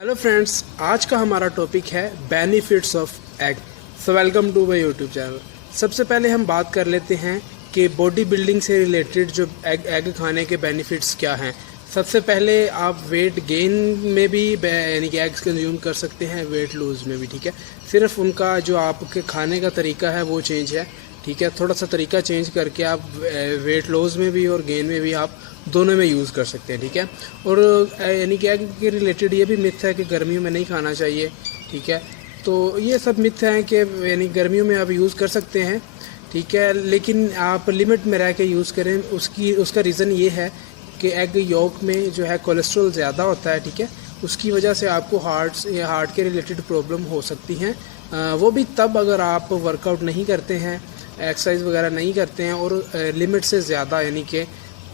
Hello friends, आज का हमारा टॉपिक है benefits of egg. So welcome to my YouTube channel. सबसे पहले हम बात कर लेते हैं कि बॉडी बिल्डिंग से रिलेटेड जो एग खाने के बेनिफिट्स क्या हैं। सबसे पहले आप वेट गेन में भी यानी कि एग्स कंज्यूम कर सकते हैं, वेट लूज़ में भी। ठीक है, सिर्फ उनका जो आपके खाने का तरीका है वो चेंज है। ठीक है, थोड़ा सा तरीका चेंज करके आप वेट लॉस में भी और गेन में भी आप दोनों में यूज़ कर सकते हैं। ठीक है, और यानी कि एग के रिलेटेड ये भी मिथ है कि गर्मियों में नहीं खाना चाहिए। ठीक है, तो ये सब मिथ हैं कि यानी गर्मियों में आप यूज़ कर सकते हैं। ठीक है, लेकिन आप लिमिट में रह के यूज़ करें। उसका रीज़न ये है कि एग योक में जो है कोलेस्ट्रॉल ज़्यादा होता है। ठीक है, उसकी वजह से आपको हार्ट के रिलेटेड प्रॉब्लम हो सकती हैं। वो भी तब अगर आप वर्कआउट नहीं करते हैं, एक्सरसाइज वगैरह नहीं करते हैं और लिमिट से ज़्यादा यानी कि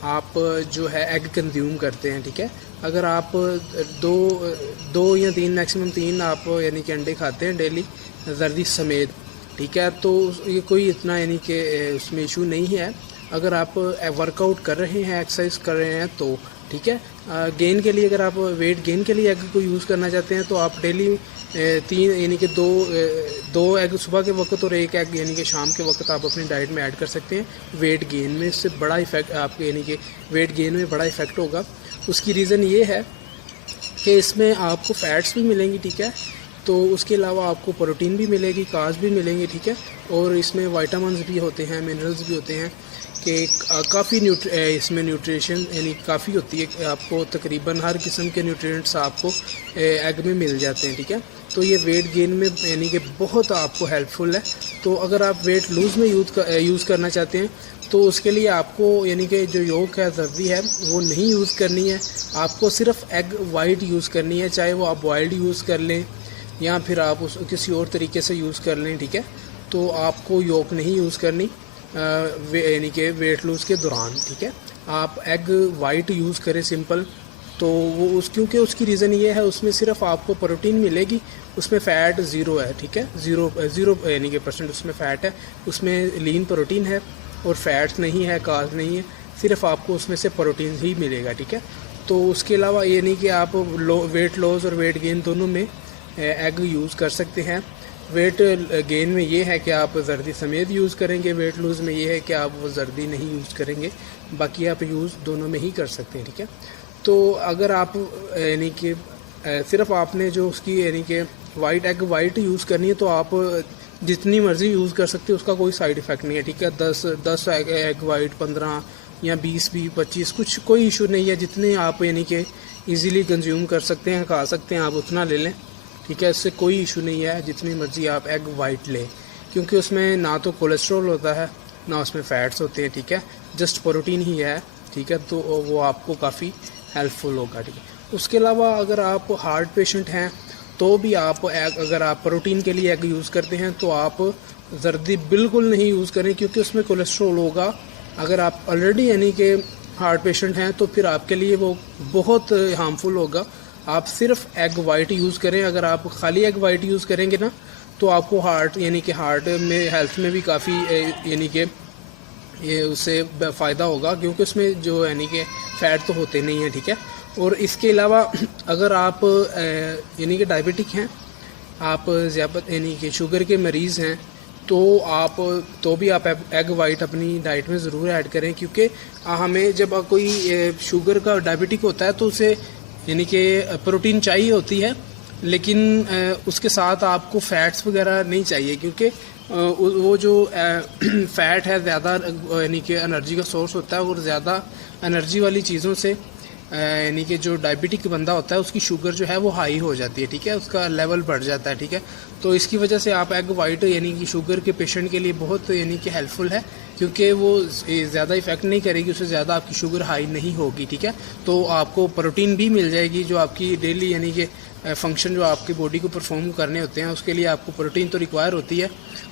आप जो है एग कंज्यूम करते हैं। ठीक है, अगर आप दो या तीन, मैक्सिमम 3 आप यानी कि अंडे खाते हैं डेली जर्दी समेत। ठीक है, तो ये कोई इतना यानी कि उसमें इशू नहीं है अगर आप वर्कआउट कर रहे हैं, एक्सरसाइज कर रहे हैं तो। ठीक है, गेन के लिए, अगर आप वेट गेन के लिए एग को यूज़ करना चाहते हैं तो आप डेली 3 यानी कि दो एग सुबह के वक्त और 1 एग यानी कि शाम के वक्त आप अपनी डाइट में ऐड कर सकते हैं। वेट गेन में इससे बड़ा इफेक्ट आपके यानी कि वेट गेन में बड़ा इफेक्ट होगा। उसकी रीज़न ये है कि इसमें आपको फैट्स भी मिलेंगी। ठीक है, तो उसके अलावा आपको प्रोटीन भी मिलेगी, कार्ब्स भी मिलेंगे। ठीक है, और इसमें विटामिन्स भी होते हैं, मिनरल्स भी होते हैं कि काफ़ी इसमें न्यूट्रिशन यानी काफ़ी होती है। आपको तकरीबन हर किस्म के न्यूट्रिएंट्स आपको एग में मिल जाते हैं। ठीक है, तो ये वेट गेन में यानी कि बहुत आपको हेल्पफुल है। तो अगर आप वेट लूज़ में यूज़ करना चाहते हैं तो उसके लिए आपको यानी कि जो योक है, जर्दी है, वो नहीं यूज़ करनी है। आपको सिर्फ एग वाइट यूज़ करनी है, चाहे वो आप बॉयल्ड यूज़ कर लें या फिर आप उस किसी और तरीके से यूज़ कर लें। ठीक है, तो आपको योक नहीं यूज़ करनी यानी कि वेट लूज़ के दौरान। ठीक है, आप एग वाइट यूज़ करें सिंपल। तो वो क्योंकि उसकी रीज़न ये है, उसमें सिर्फ आपको प्रोटीन मिलेगी, उसमें फ़ैट ज़ीरो है। ठीक है, ज़ीरो यानी कि % उसमें फ़ैट है, उसमें लीन प्रोटीन है और फैट्स नहीं है, कार्ब्स नहीं है, सिर्फ आपको उसमें से प्रोटीन ही मिलेगा। ठीक है, तो उसके अलावा ये नहीं कि आप वेट लॉस और वेट गेन दोनों में एग यूज़ कर सकते हैं। वेट गेन में ये है कि आप जर्दी समेत यूज़ करेंगे, वेट लूज़ में ये है कि आप वो जर्दी नहीं यूज़ करेंगे, बाकी आप यूज़ दोनों में ही कर सकते हैं। ठीक है, तो अगर आप यानी कि सिर्फ आपने जो उसकी यानी कि एग वाइट यूज़ करनी है तो आप जितनी मर्ज़ी यूज़ कर सकते हैं, उसका कोई साइड इफ़ेक्ट नहीं है। ठीक है, 10 एग वाइट, 15 या 20 भी, 25, कुछ कोई इशू नहीं है। जितने आप यानी कि ईज़िली कंज्यूम कर सकते हैं, खा सकते हैं, आप उतना ले लें। ठीक है, इससे कोई इशू नहीं है, जितनी मर्ज़ी आप एग वाइट लें, क्योंकि उसमें ना तो कोलेस्ट्रॉल होता है ना उसमें फ़ैट्स होते हैं। ठीक है, जस्ट प्रोटीन ही है। ठीक है, तो वो आपको काफ़ी हेल्पफुल होगा। ठीक है, उसके अलावा अगर आप हार्ट पेशेंट हैं तो भी आप एग, अगर आप प्रोटीन के लिए एग यूज़ करते हैं तो आप जर्दी बिल्कुल नहीं यूज़ करें, क्योंकि उसमें कोलेस्ट्रॉल होगा। अगर आप ऑलरेडी यानी कि हार्ट पेशेंट हैं तो फिर आपके लिए वो बहुत हार्मफुल होगा। आप सिर्फ एग वाइट यूज़ करें। अगर आप खाली एग वाइट यूज़ करेंगे ना तो आपको हार्ट यानी कि हार्ट में हेल्थ में भी काफ़ी यानी कि ये उससे फ़ायदा होगा, क्योंकि उसमें जो यानी कि फ़ैट तो होते नहीं हैं। ठीक है, और इसके अलावा अगर आप यानी कि डायबिटिक हैं, आप ज़्यादा यानी कि शुगर के मरीज़ हैं तो भी आप एग वाइट अपनी डाइट में ज़रूर ऐड करें, क्योंकि हमें जब कोई शुगर का डायबिटिक होता है तो उसे यानी कि प्रोटीन चाहिए होती है, लेकिन उसके साथ आपको फ़ैट्स वगैरह नहीं चाहिए, क्योंकि वो जो फ़ैट है ज़्यादा यानी कि एनर्जी का सोर्स होता है, और ज़्यादा एनर्जी वाली चीज़ों से यानी कि जो डायबिटिक बंदा होता है उसकी शुगर जो है वो हाई हो जाती है। ठीक है, उसका लेवल बढ़ जाता है। ठीक है, तो इसकी वजह से आप एग वाइट यानी कि शुगर के पेशेंट के लिए बहुत यानी कि हेल्पफुल है, क्योंकि वो ज़्यादा इफेक्ट नहीं करेगी, उससे ज़्यादा आपकी शुगर हाई नहीं होगी। ठीक है, तो आपको प्रोटीन भी मिल जाएगी, जो आपकी डेली यानी कि फंक्शन जो आपकी बॉडी को परफॉर्म करने होते हैं उसके लिए आपको प्रोटीन तो रिक्वायर होती है,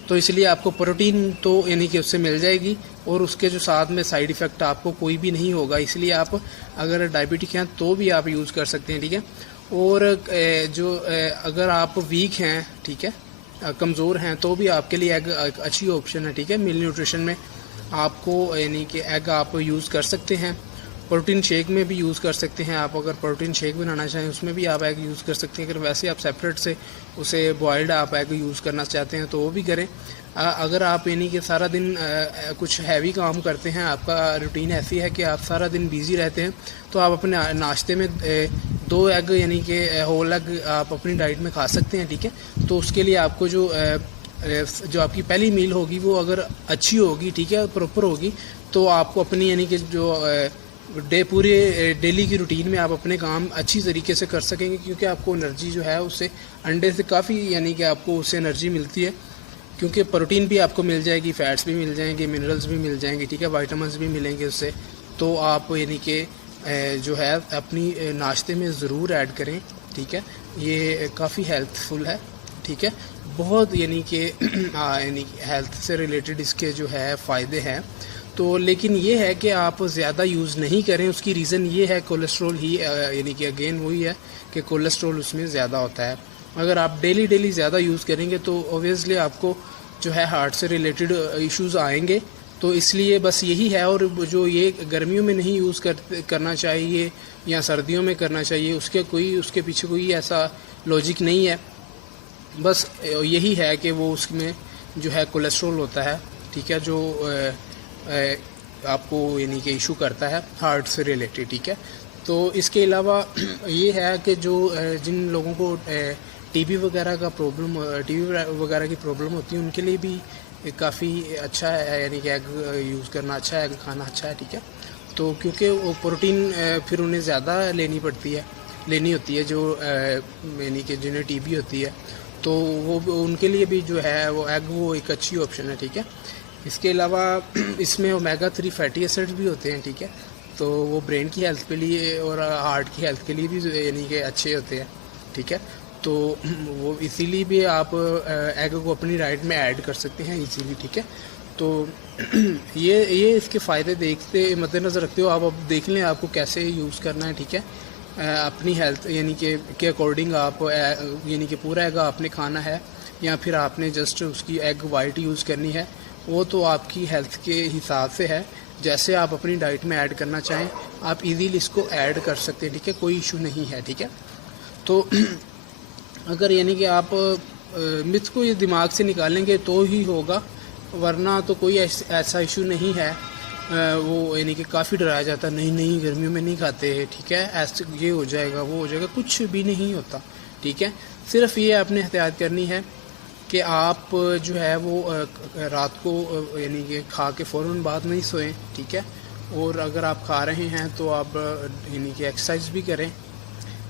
तो इसलिए आपको प्रोटीन तो यानी कि उससे मिल जाएगी, और उसके जो साथ में साइड इफ़ेक्ट आपको कोई भी नहीं होगा। इसलिए आप अगर डायबिटिक हैं तो भी आप यूज़ कर सकते हैं। ठीक है, और अगर आप वीक हैं, ठीक है, कमज़ोर हैं, तो भी आपके लिए एग एक अच्छी ऑप्शन है। ठीक है, मिल न्यूट्रिशन में आपको यानी कि एग आप यूज़ कर सकते हैं। प्रोटीन शेक में भी यूज़ कर सकते हैं आप। अगर प्रोटीन शेक बनाना चाहें उसमें भी आप एग यूज़ कर सकते हैं। अगर वैसे आप सेपरेट से उसे बॉयल्ड आप एग यूज़ करना चाहते हैं तो वो भी करें। अगर आप यानी कि सारा दिन कुछ हैवी काम करते हैं, आपका रूटीन ऐसी है कि आप सारा दिन बिज़ी रहते हैं, तो आप अपने नाश्ते में 2 एग यानी कि होल एग आप अपनी डाइट में खा सकते हैं, ठीक है। तो उसके लिए आपको जो आपकी पहली मील होगी वो अगर अच्छी होगी, ठीक है, प्रॉपर होगी, तो आपको अपनी यानी कि जो पूरे डेली की रूटीन में आप अपने काम अच्छी तरीके से कर सकेंगे, क्योंकि आपको एनर्जी जो है उससे अंडे से काफ़ी यानी कि आपको उससे एनर्जी मिलती है, क्योंकि प्रोटीन भी आपको मिल जाएगी, फैट्स भी मिल जाएंगे, मिनरल्स भी मिल जाएंगे, ठीक है, विटामिन्स भी मिलेंगे उससे। तो आप यानी कि जो है अपनी नाश्ते में ज़रूर ऐड करें, ठीक है। ये काफ़ी हेल्थफुल है, ठीक है, बहुत यानी कि यानी हेल्थ से रिलेटेड इसके जो है फ़ायदे हैं। तो लेकिन ये है कि आप ज़्यादा यूज़ नहीं करें। उसकी रीज़न ये है कोलेस्ट्रॉल ही, यानी कि अगेन वही है कि कोलेस्ट्रॉल उसमें ज़्यादा होता है। अगर आप डेली ज़्यादा यूज़ करेंगे तो ऑब्वियसली आपको जो है हार्ट से रिलेटेड इश्यूज़ आएंगे। तो इसलिए बस यही है। और जो ये गर्मियों में नहीं यूज़ करना चाहिए या सर्दियों में करना चाहिए, उसके पीछे कोई ऐसा लॉजिक नहीं है। बस यही है कि वो उसमें जो है कोलेस्ट्रॉल होता है, ठीक है, जो आपको यानी कि इशू करता है हार्ट से रिलेटेड, ठीक है। तो इसके अलावा ये है कि जो जिन लोगों को टीबी वगैरह की प्रॉब्लम होती है, उनके लिए भी काफ़ी अच्छा है, यानी कि एग यूज़ करना अच्छा है, एग खाना अच्छा है, ठीक है। तो क्योंकि वो प्रोटीन फिर उन्हें ज़्यादा लेनी होती है, जो यानी कि जिन्हें टीबी होती है, तो वो उनके लिए भी जो है वो एग वो एक अच्छी ऑप्शन है, ठीक है। इसके अलावा इसमें ओमेगा 3 फैटी एसिड्स भी होते हैं, ठीक है। तो वो ब्रेन की हेल्थ के लिए और हार्ट की हेल्थ के लिए भी यानी कि अच्छे होते हैं, ठीक है। तो वो इसीलिए भी आप एग को अपनी डाइट में ऐड कर सकते हैं इजीली, ठीक है। तो ये इसके फ़ायदे देखते मद्देनज़र रखते हो आप अब देख लें आपको कैसे यूज़ करना है, ठीक है। अपनी हेल्थ यानी कि अकॉर्डिंग आप यानी कि पूरा एग आपने खाना है या फिर आपने जस्ट उसकी एग वाइट यूज़ करनी है, वो तो आपकी हेल्थ के हिसाब से है। जैसे आप अपनी डाइट में ऐड करना चाहें आप इजीली इसको ऐड कर सकते हैं, ठीक है, कोई इशू नहीं है, ठीक है। तो अगर यानी कि आप मिथ को ये दिमाग से निकालेंगे तो ही होगा, वरना तो कोई ऐसा इशू नहीं है। वो यानी कि काफ़ी डराया जाता है, नहीं गर्मियों में नहीं खाते, ठीक है, ऐसे ये हो जाएगा वो हो जाएगा, कुछ भी नहीं होता, ठीक है। सिर्फ ये आपने एहतियात करनी है कि आप जो है वो रात को यानी कि खा के फ़ौरन बाद नहीं सोएं, ठीक है। और अगर आप खा रहे हैं तो आप यानी कि एक्सरसाइज भी करें,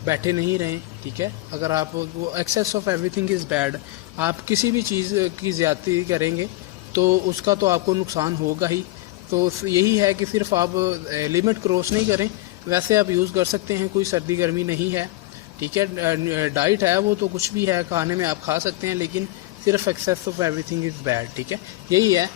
बैठे नहीं रहें, ठीक है। अगर आप वो excess of everything is bad, आप किसी भी चीज़ की ज़्यादती करेंगे तो उसका तो आपको नुकसान होगा ही। तो यही है कि सिर्फ आप लिमिट क्रॉस नहीं करें। वैसे आप यूज़ कर सकते हैं, कोई सर्दी गर्मी नहीं है, ठीक है। डाइट है वो तो कुछ भी है, खाने में आप खा सकते हैं, लेकिन सिर्फ excess of everything is bad, ठीक है, यही है।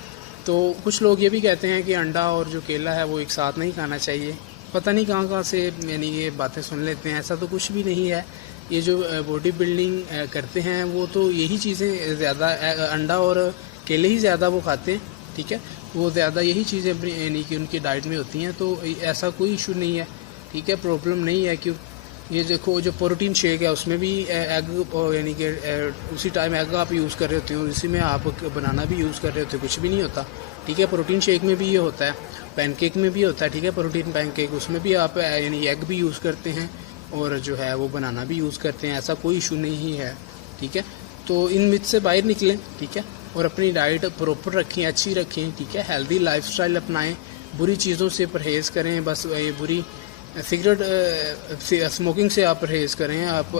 तो कुछ लोग ये भी कहते हैं कि अंडा और जो केला है वो एक साथ नहीं खाना चाहिए। पता नहीं कहाँ से यानी ये बातें सुन लेते हैं, ऐसा तो कुछ भी नहीं है। ये जो बॉडी बिल्डिंग करते हैं वो तो यही चीज़ें ज़्यादा, अंडा और केले ही ज़्यादा वो खाते हैं, ठीक है, वो ज़्यादा यही चीज़ें अपनी यानी कि उनकी डाइट में होती हैं। तो ऐसा कोई इशू नहीं है, ठीक है, प्रॉब्लम नहीं है। क्यों ये देखो जो प्रोटीन शेक है उसमें भी एग यानी कि उसी टाइम एग आप यूज़ कर रहे होते हो, इसी में आप बनाना भी यूज़ कर रहे होते हो, कुछ भी नहीं होता, ठीक है। प्रोटीन शेक में भी ये होता है, पैनकेक में भी होता है, ठीक है, प्रोटीन पैनकेक, उसमें भी आप यानी एग भी यूज़ करते हैं और जो है वो बनाना भी यूज़ करते हैं, ऐसा कोई इशू नहीं है, ठीक है। तो इन मिथ से बाहर निकलें, ठीक है, और अपनी डाइट प्रॉपर रखें, अच्छी रखें, ठीक है, हेल्दी लाइफस्टाइल अपनाएं, बुरी चीज़ों से परहेज़ करें। बस ये बुरी सिगरेट स्मोकिंग से आप परहेज़ करें, आप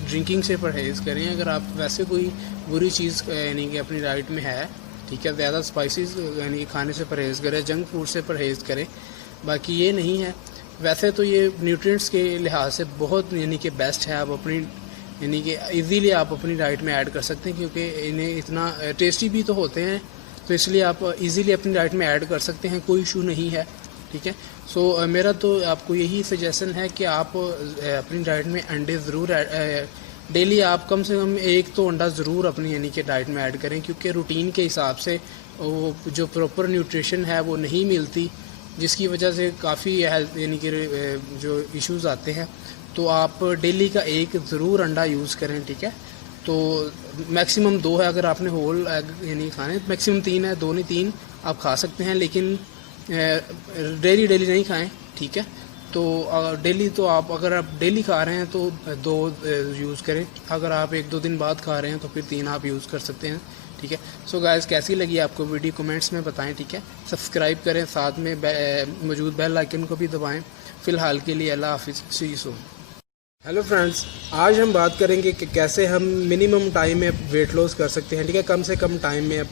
ड्रिंकिंग से परहेज़ करें। अगर आप वैसे कोई बुरी चीज़ यानी कि अपनी डाइट में है, ठीक है, ज़्यादा स्पाइसेस यानी कि खाने से परहेज़ करें, जंक फूड से परहेज़ करें, बाकी ये नहीं है। वैसे तो ये न्यूट्रिएंट्स के लिहाज से बहुत यानी कि बेस्ट है, आप अपनी यानी कि इजीली आप अपनी डाइट में ऐड कर सकते हैं, क्योंकि इन्हें इतना टेस्टी भी तो होते हैं, तो इसलिए आप इजीली अपनी डाइट में ऐड कर सकते हैं, कोई इशू नहीं है, ठीक है। सो मेरा तो आपको यही सजेशन है कि आप अपनी डाइट में अंडे ज़रूर डेली आप कम से कम एक तो अंडा ज़रूर अपनी यानी कि डाइट में ऐड करें, क्योंकि रूटीन के हिसाब से वो जो प्रॉपर न्यूट्रिशन है वो नहीं मिलती, जिसकी वजह से काफ़ी हेल्थ यानी कि जो इश्यूज़ आते हैं। तो आप डेली का एक ज़रूर अंडा यूज़ करें, ठीक है। तो मैक्सिमम 2 है, अगर आपने होल एग यानी खाने, मैक्सिमम 3 है, 2 नहीं 3 आप खा सकते हैं, लेकिन डेली नहीं खाएं, ठीक है। तो डेली तो आप, अगर आप डेली खा रहे हैं तो 2 यूज़ करें, अगर आप 1-2 दिन बाद खा रहे हैं तो फिर 3 आप यूज़ कर सकते हैं, ठीक है। सो गाइस, कैसी लगी आपको वीडियो कमेंट्स में बताएं, ठीक है। सब्सक्राइब करें, साथ में मौजूद बेल आइकन को भी दबाएं। फ़िलहाल के लिए अल्लाह हाफिज़, सी यू सून। हेलो फ्रेंड्स, आज हम बात करेंगे कि कैसे हम मिनिमम टाइम में वेट लॉस कर सकते हैं, ठीक है। कम से कम टाइम में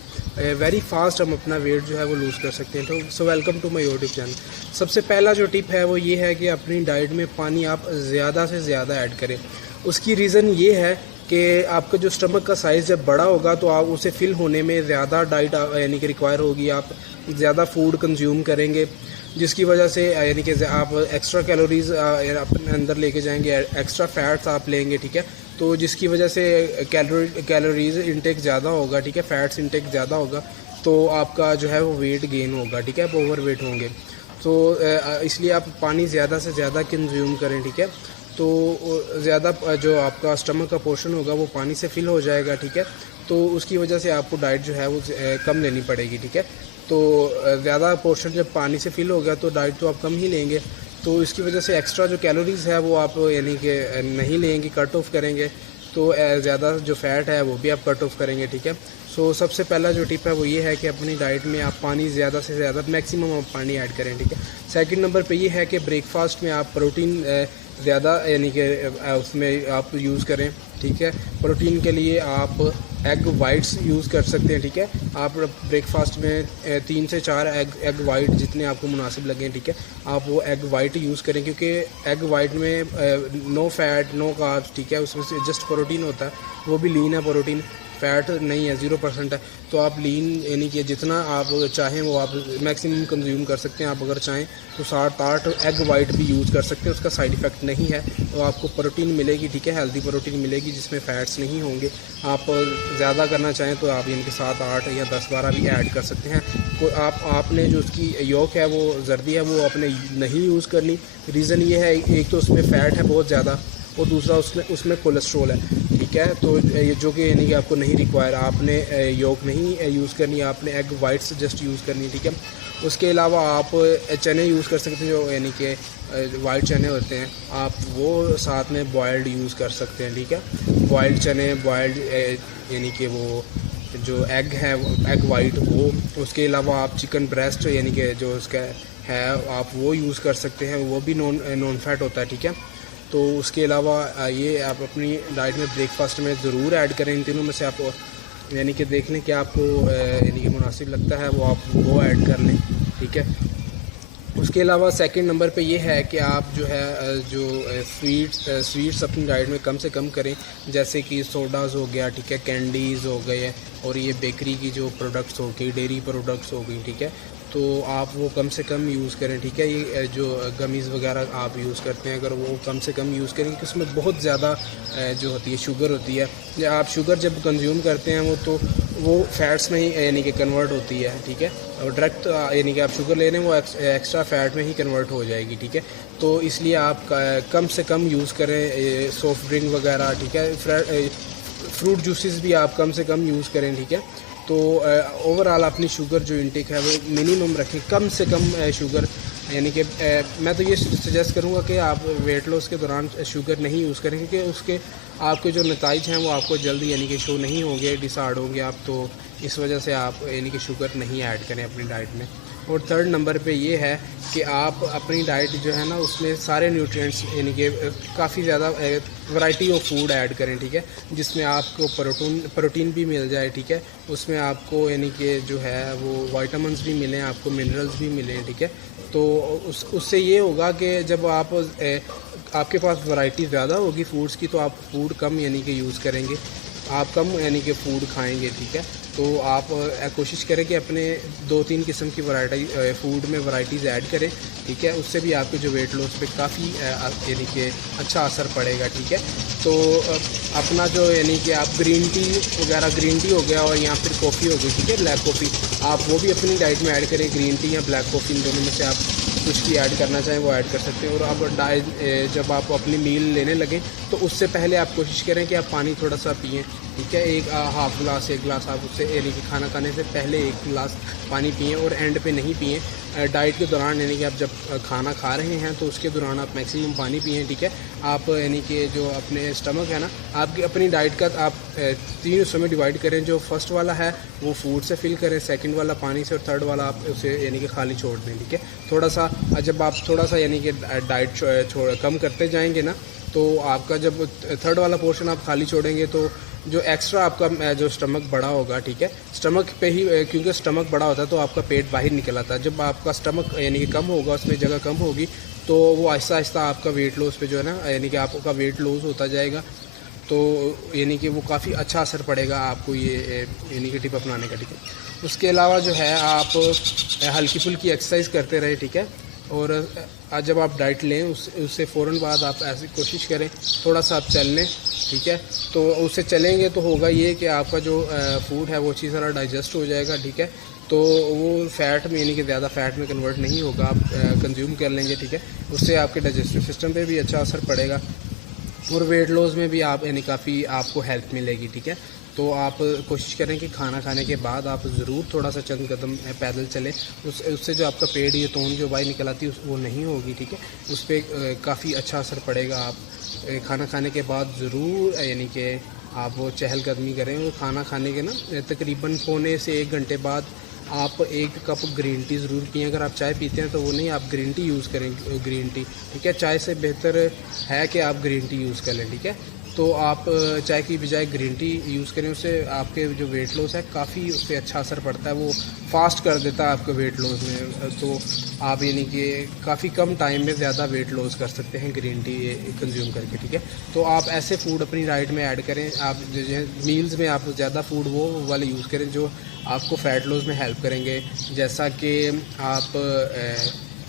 वेरी फास्ट हम अपना वेट जो है वो लूज़ कर सकते हैं। तो so welcome to my YouTube channel. सबसे पहला जो टिप है वो ये है कि अपनी डाइट में पानी आप ज़्यादा से ज़्यादा ऐड करें। उसकी रीज़न ये है कि आपका जो स्टमक का साइज़ जब बड़ा होगा तो आप उसे फिल होने में ज़्यादा डाइट यानी कि रिक्वायर होगी, आप ज़्यादा फूड कंज्यूम करेंगे, जिसकी वजह से यानी कि आप एक्स्ट्रा कैलोरीज अपने अंदर लेके जाएंगे, एक्स्ट्रा फैट्स आप लेंगे, ठीक है। तो जिसकी वजह से कैलोरीज इंटेक ज़्यादा होगा, ठीक है, फैट्स इंटेक ज़्यादा होगा, तो आपका जो है वो वेट गेन होगा, ठीक है, आप ओवर वेट होंगे। तो इसलिए आप पानी ज़्यादा से ज़्यादा कंज्यूम करें, ठीक है। तो ज़्यादा जो आपका स्टमक का पोर्शन होगा वो पानी से फिल हो जाएगा, ठीक है। तो उसकी वजह से आपको डाइट जो है वो कम लेनी पड़ेगी, ठीक है। तो ज़्यादा पोर्शन जब पानी से फिल हो गया तो डाइट तो आप कम ही लेंगे, तो इसकी वजह से एक्स्ट्रा जो कैलोरीज़ है वो आप यानी कि नहीं लेंगे, कट ऑफ करेंगे। तो ज़्यादा जो फ़ैट है वो भी आप कट ऑफ करेंगे, ठीक है। सो सबसे पहला जो टिप है वो ये है कि अपनी डाइट में आप पानी ज़्यादा से ज़्यादा मैक्सिमम आप पानी ऐड करें, ठीक है। सेकंड नंबर पे ये है कि ब्रेकफास्ट में आप प्रोटीन ज़्यादा यानी कि उसमें आप यूज़ करें, ठीक है। प्रोटीन के लिए आप एग वाइट्स यूज़ कर सकते हैं, ठीक है। आप ब्रेकफास्ट में 3 से 4 एग वाइट जितने आपको मुनासिब लगें, ठीक है, आप वो एग वाइट यूज़ करें, क्योंकि एग वाइट में नो फैट नो कार्ब्स, ठीक है, उसमें से जस्ट प्रोटीन होता है, वो भी लीन है प्रोटीन, फैट नहीं है, 0% है। तो आप लीन यानी कि जितना आप चाहें वो आप मैक्सिमम कंज्यूम कर सकते हैं। आप अगर चाहें तो 7-8 एग वाइट भी यूज़ कर सकते हैं, उसका साइड इफ़ेक्ट नहीं है। तो आपको प्रोटीन मिलेगी, ठीक है, हेल्दी प्रोटीन मिलेगी जिसमें फ़ैट्स नहीं होंगे। आप ज़्यादा करना चाहें तो आप इनके 7-8 या 10-12 भी ऐड कर सकते हैं। को आपने जो उसकी योक है वो जर्दी है वो आपने नहीं यूज़ करनी। रीज़न ये है, एक तो उसमें फ़ैट है बहुत ज़्यादा, और दूसरा उसमें कोलेस्ट्रॉल है, ठीक है। तो ये जो कि यानी कि आपको नहीं रिक्वायर, आपने योक नहीं यूज़ करनी, आपने एग वाइट्स जस्ट यूज़ करनी, ठीक है। उसके अलावा आप चने यूज़ कर सकते हैं, जो यानी कि वाइट चने होते हैं, आप वो साथ में बॉयल्ड यूज़ कर सकते हैं, ठीक है। बॉयल्ड चने, बॉयल्ड यानी कि वो जो एग है एग वाइट वो, उसके अलावा आप चिकन ब्रेस्ट यानी कि जो उसका है आप वो यूज़ कर सकते हैं, वो भी नॉन फैट होता है, ठीक है। तो उसके अलावा ये आप अपनी डाइट में ब्रेकफास्ट में ज़रूर ऐड करें। इन तीनों में से आप यानी कि देख लें कि आपको यानी कि मुनासिब लगता है वो आप वो ऐड कर लें, ठीक है। उसके अलावा सेकंड नंबर पे ये है कि आप जो है जो स्वीट्स अपनी डाइट में कम से कम करें, जैसे कि सोडाज़ हो गया, ठीक है, कैंडीज़ हो गए, और ये बेकरी की जो प्रोडक्ट्स हो गई, डेयरी प्रोडक्ट्स हो गई, ठीक है। तो आप वो कम से कम यूज़ करें, ठीक है। ये जो गमीज़ वगैरह आप यूज़ करते हैं, अगर वो कम से कम यूज़ करें, क्योंकि उसमें बहुत ज़्यादा जो होती है शुगर होती है। या आप शुगर जब कंज्यूम करते हैं तो वो फैट्स में ही यानी कि कन्वर्ट होती है, ठीक है, और डायरेक्ट यानी कि आप शुगर ले रहे हैं वो एक्स्ट्रा फैट में ही कन्वर्ट हो जाएगी, ठीक है। तो इसलिए आप कम से कम यूज़ करें सॉफ्ट ड्रिंक वगैरह, ठीक है। फ्रूट जूसेस भी आप कम से कम यूज़ करें, ठीक है। तो ओवरऑल अपनी शुगर जो इंटेक है वो मिनिमम रखें, कम से कम शुगर, यानी कि मैं तो ये सजेस्ट करूँगा कि आप वेट लॉस के दौरान शुगर नहीं यूज़ करें, क्योंकि उसके आपके जो नतीजे हैं वो आपको जल्दी यानी कि शो नहीं होंगे, डिसाइड होंगे आप। तो इस वजह से आप यानी कि शुगर नहीं ऐड करें अपनी डाइट में। और थर्ड नंबर पे ये है कि आप अपनी डाइट जो है ना उसमें सारे न्यूट्रिएंट्स यानी कि काफ़ी ज़्यादा वैरायटी ऑफ फूड ऐड करें, ठीक है, जिसमें आपको प्रोटीन भी मिल जाए, ठीक है। उसमें आपको यानी कि जो है वो विटामिन्स भी मिलें, आपको मिनरल्स भी मिलें, ठीक है। तो उससे ये होगा कि जब आपके पास वैरायटी ज़्यादा होगी फूड्स की, तो आप फूड कम यानी कि यूज़ करेंगे, आप कम यानी कि फ़ूड खाएंगे, ठीक है। तो आप कोशिश करें कि अपने 2-3 किस्म की वैरायटी फ़ूड में वैराइटीज़ ऐड करें, ठीक है। उससे भी आपके जो वेट लॉस पे काफ़ी यानी कि अच्छा असर पड़ेगा, ठीक है। तो अपना जो यानी कि आप ग्रीन टी वगैरह, ग्रीन टी हो गया और या फिर कॉफ़ी हो गई, ठीक है, ब्लैक कॉफ़ी, आप वो भी अपनी डाइट में ऐड करें। ग्रीन टी या ब्लैक कॉफ़ी, इन दोनों में से आप कुछ भी ऐड करना चाहें वो ऐड कर सकते हैं। और आप जब आप अपनी मील लेने लगें तो उससे पहले आप कोशिश करें कि आप पानी थोड़ा सा पिएँ, ठीक है। एक हाफ़ गिलास, 1 गिलास आप उससे यानी कि खाना खाने से पहले 1 गिलास पानी पिएँ और एंड पे नहीं पिएँ। डाइट के दौरान यानी कि आप जब खाना खा रहे हैं तो उसके दौरान आप मैक्सिमम पानी पिएँ, ठीक है। आप यानी कि जो अपने स्टमक है ना, आपकी अपनी डाइट का आप 3 हिस्सों में डिवाइड करें। जो फर्स्ट वाला है वो फूड से फिल करें, सेकंड वाला पानी से, और थर्ड वाला आप उसे यानी कि खाली छोड़ दें, ठीक है। थोड़ा सा जब आप थोड़ा सा यानी कि डाइट कम करते जाएंगे ना, तो आपका जब थर्ड वाला पोर्शन आप खाली छोड़ेंगे तो जो एक्स्ट्रा आपका जो स्टमक बड़ा होगा, ठीक है, स्टमक पे ही, क्योंकि स्टमक बड़ा होता है तो आपका पेट बाहर निकल आता है। जब आपका स्टमक यानी कि कम होगा, उसमें जगह कम होगी, तो वो आहिस्ता आहिस्ता आपका वेट लॉस पे जो है ना, यानी कि आपका वेट लॉस होता जाएगा। तो यानी कि वो काफ़ी अच्छा असर पड़ेगा आपको ये यानी कि टिप अपनाने का, ठीक है। उसके अलावा जो है आप हल्की फुल्की एक्सरसाइज करते रहे, ठीक है। और आज जब आप डाइट लें उससे फ़ौरन बाद आप ऐसी कोशिश करें थोड़ा सा आप चल लें, ठीक है। तो उससे चलेंगे तो होगा ये कि आपका जो फूड है वो अच्छी तरह डाइजेस्ट हो जाएगा, ठीक है। तो वो फ़ैट में यानी कि ज़्यादा फ़ैट में कन्वर्ट नहीं होगा, आप कंज्यूम कर लेंगे, ठीक है। उससे आपके डाइजेस्टिव सिस्टम पे भी अच्छा असर पड़ेगा और वेट लॉस में भी आप यानी काफ़ी आपको हेल्प मिलेगी, ठीक है। तो आप कोशिश करें कि खाना खाने के बाद आप ज़रूर थोड़ा सा चंद कदम पैदल चलें। उससे जो आपका पेट, ये तोन जो बाहर निकल आती है वो नहीं होगी, ठीक है। उस पर काफ़ी अच्छा असर पड़ेगा। आप खाना खाने के बाद ज़रूर यानी कि आप वो चहलकदमी करें। और खाना खाने के ना तकरीबन पौने से 1 घंटे बाद आप 1 कप ग्रीन टी ज़रूर पिएँ। अगर आप चाय पीते हैं तो वो नहीं, आप ग्रीन टी यूज़ करें, ग्रीन टी, ठीक है। चाय से बेहतर है कि आप ग्रीन टी यूज़ कर लें, ठीक है। तो आप चाय की बजाय ग्रीन टी यूज़ करें, उससे आपके जो वेट लॉस है काफ़ी उस पर अच्छा असर पड़ता है, वो फास्ट कर देता है आपके वेट लॉस में। तो आप यानी कि काफ़ी कम टाइम में ज़्यादा वेट लॉस कर सकते हैं ग्रीन टी कंज्यूम करके, ठीक है। तो आप ऐसे फूड अपनी डाइट में ऐड करें। आप जो मील्स में आप ज़्यादा फूड वो वाले यूज़ करें जो आपको फ़ैट लॉस में हेल्प करेंगे। जैसा कि आप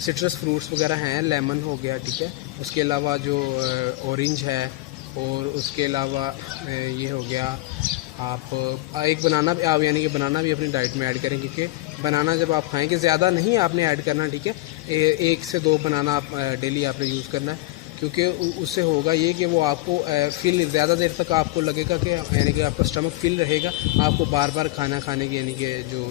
सिट्रस फ्रूट्स वगैरह हैं, लेमन हो गया, ठीक है। उसके अलावा जो ऑरेंज है, और उसके अलावा ये हो गया, आप एक बनाना भी, आप यानी कि बनाना भी अपनी डाइट में ऐड करें, क्योंकि बनाना जब आप खाएंगे ज़्यादा नहीं आपने ऐड करना, ठीक है। 1 से 2 बनाना आप डेली आपने यूज़ करना है, क्योंकि उससे होगा ये कि वो आपको फिल ज़्यादा देर तक आपको लगेगा कि यानी कि आपका स्टमक फिल रहेगा। आपको बार बार खाना खाने की यानी कि जो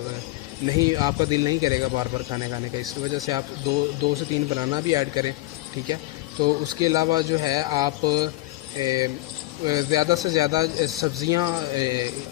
नहीं, आपका दिल नहीं करेगा बार बार खाने खाने का। इस वजह से आप 2 से 3 बनाना भी ऐड करें, ठीक है। तो उसके अलावा जो है आप ज़्यादा से ज़्यादा सब्ज़ियाँ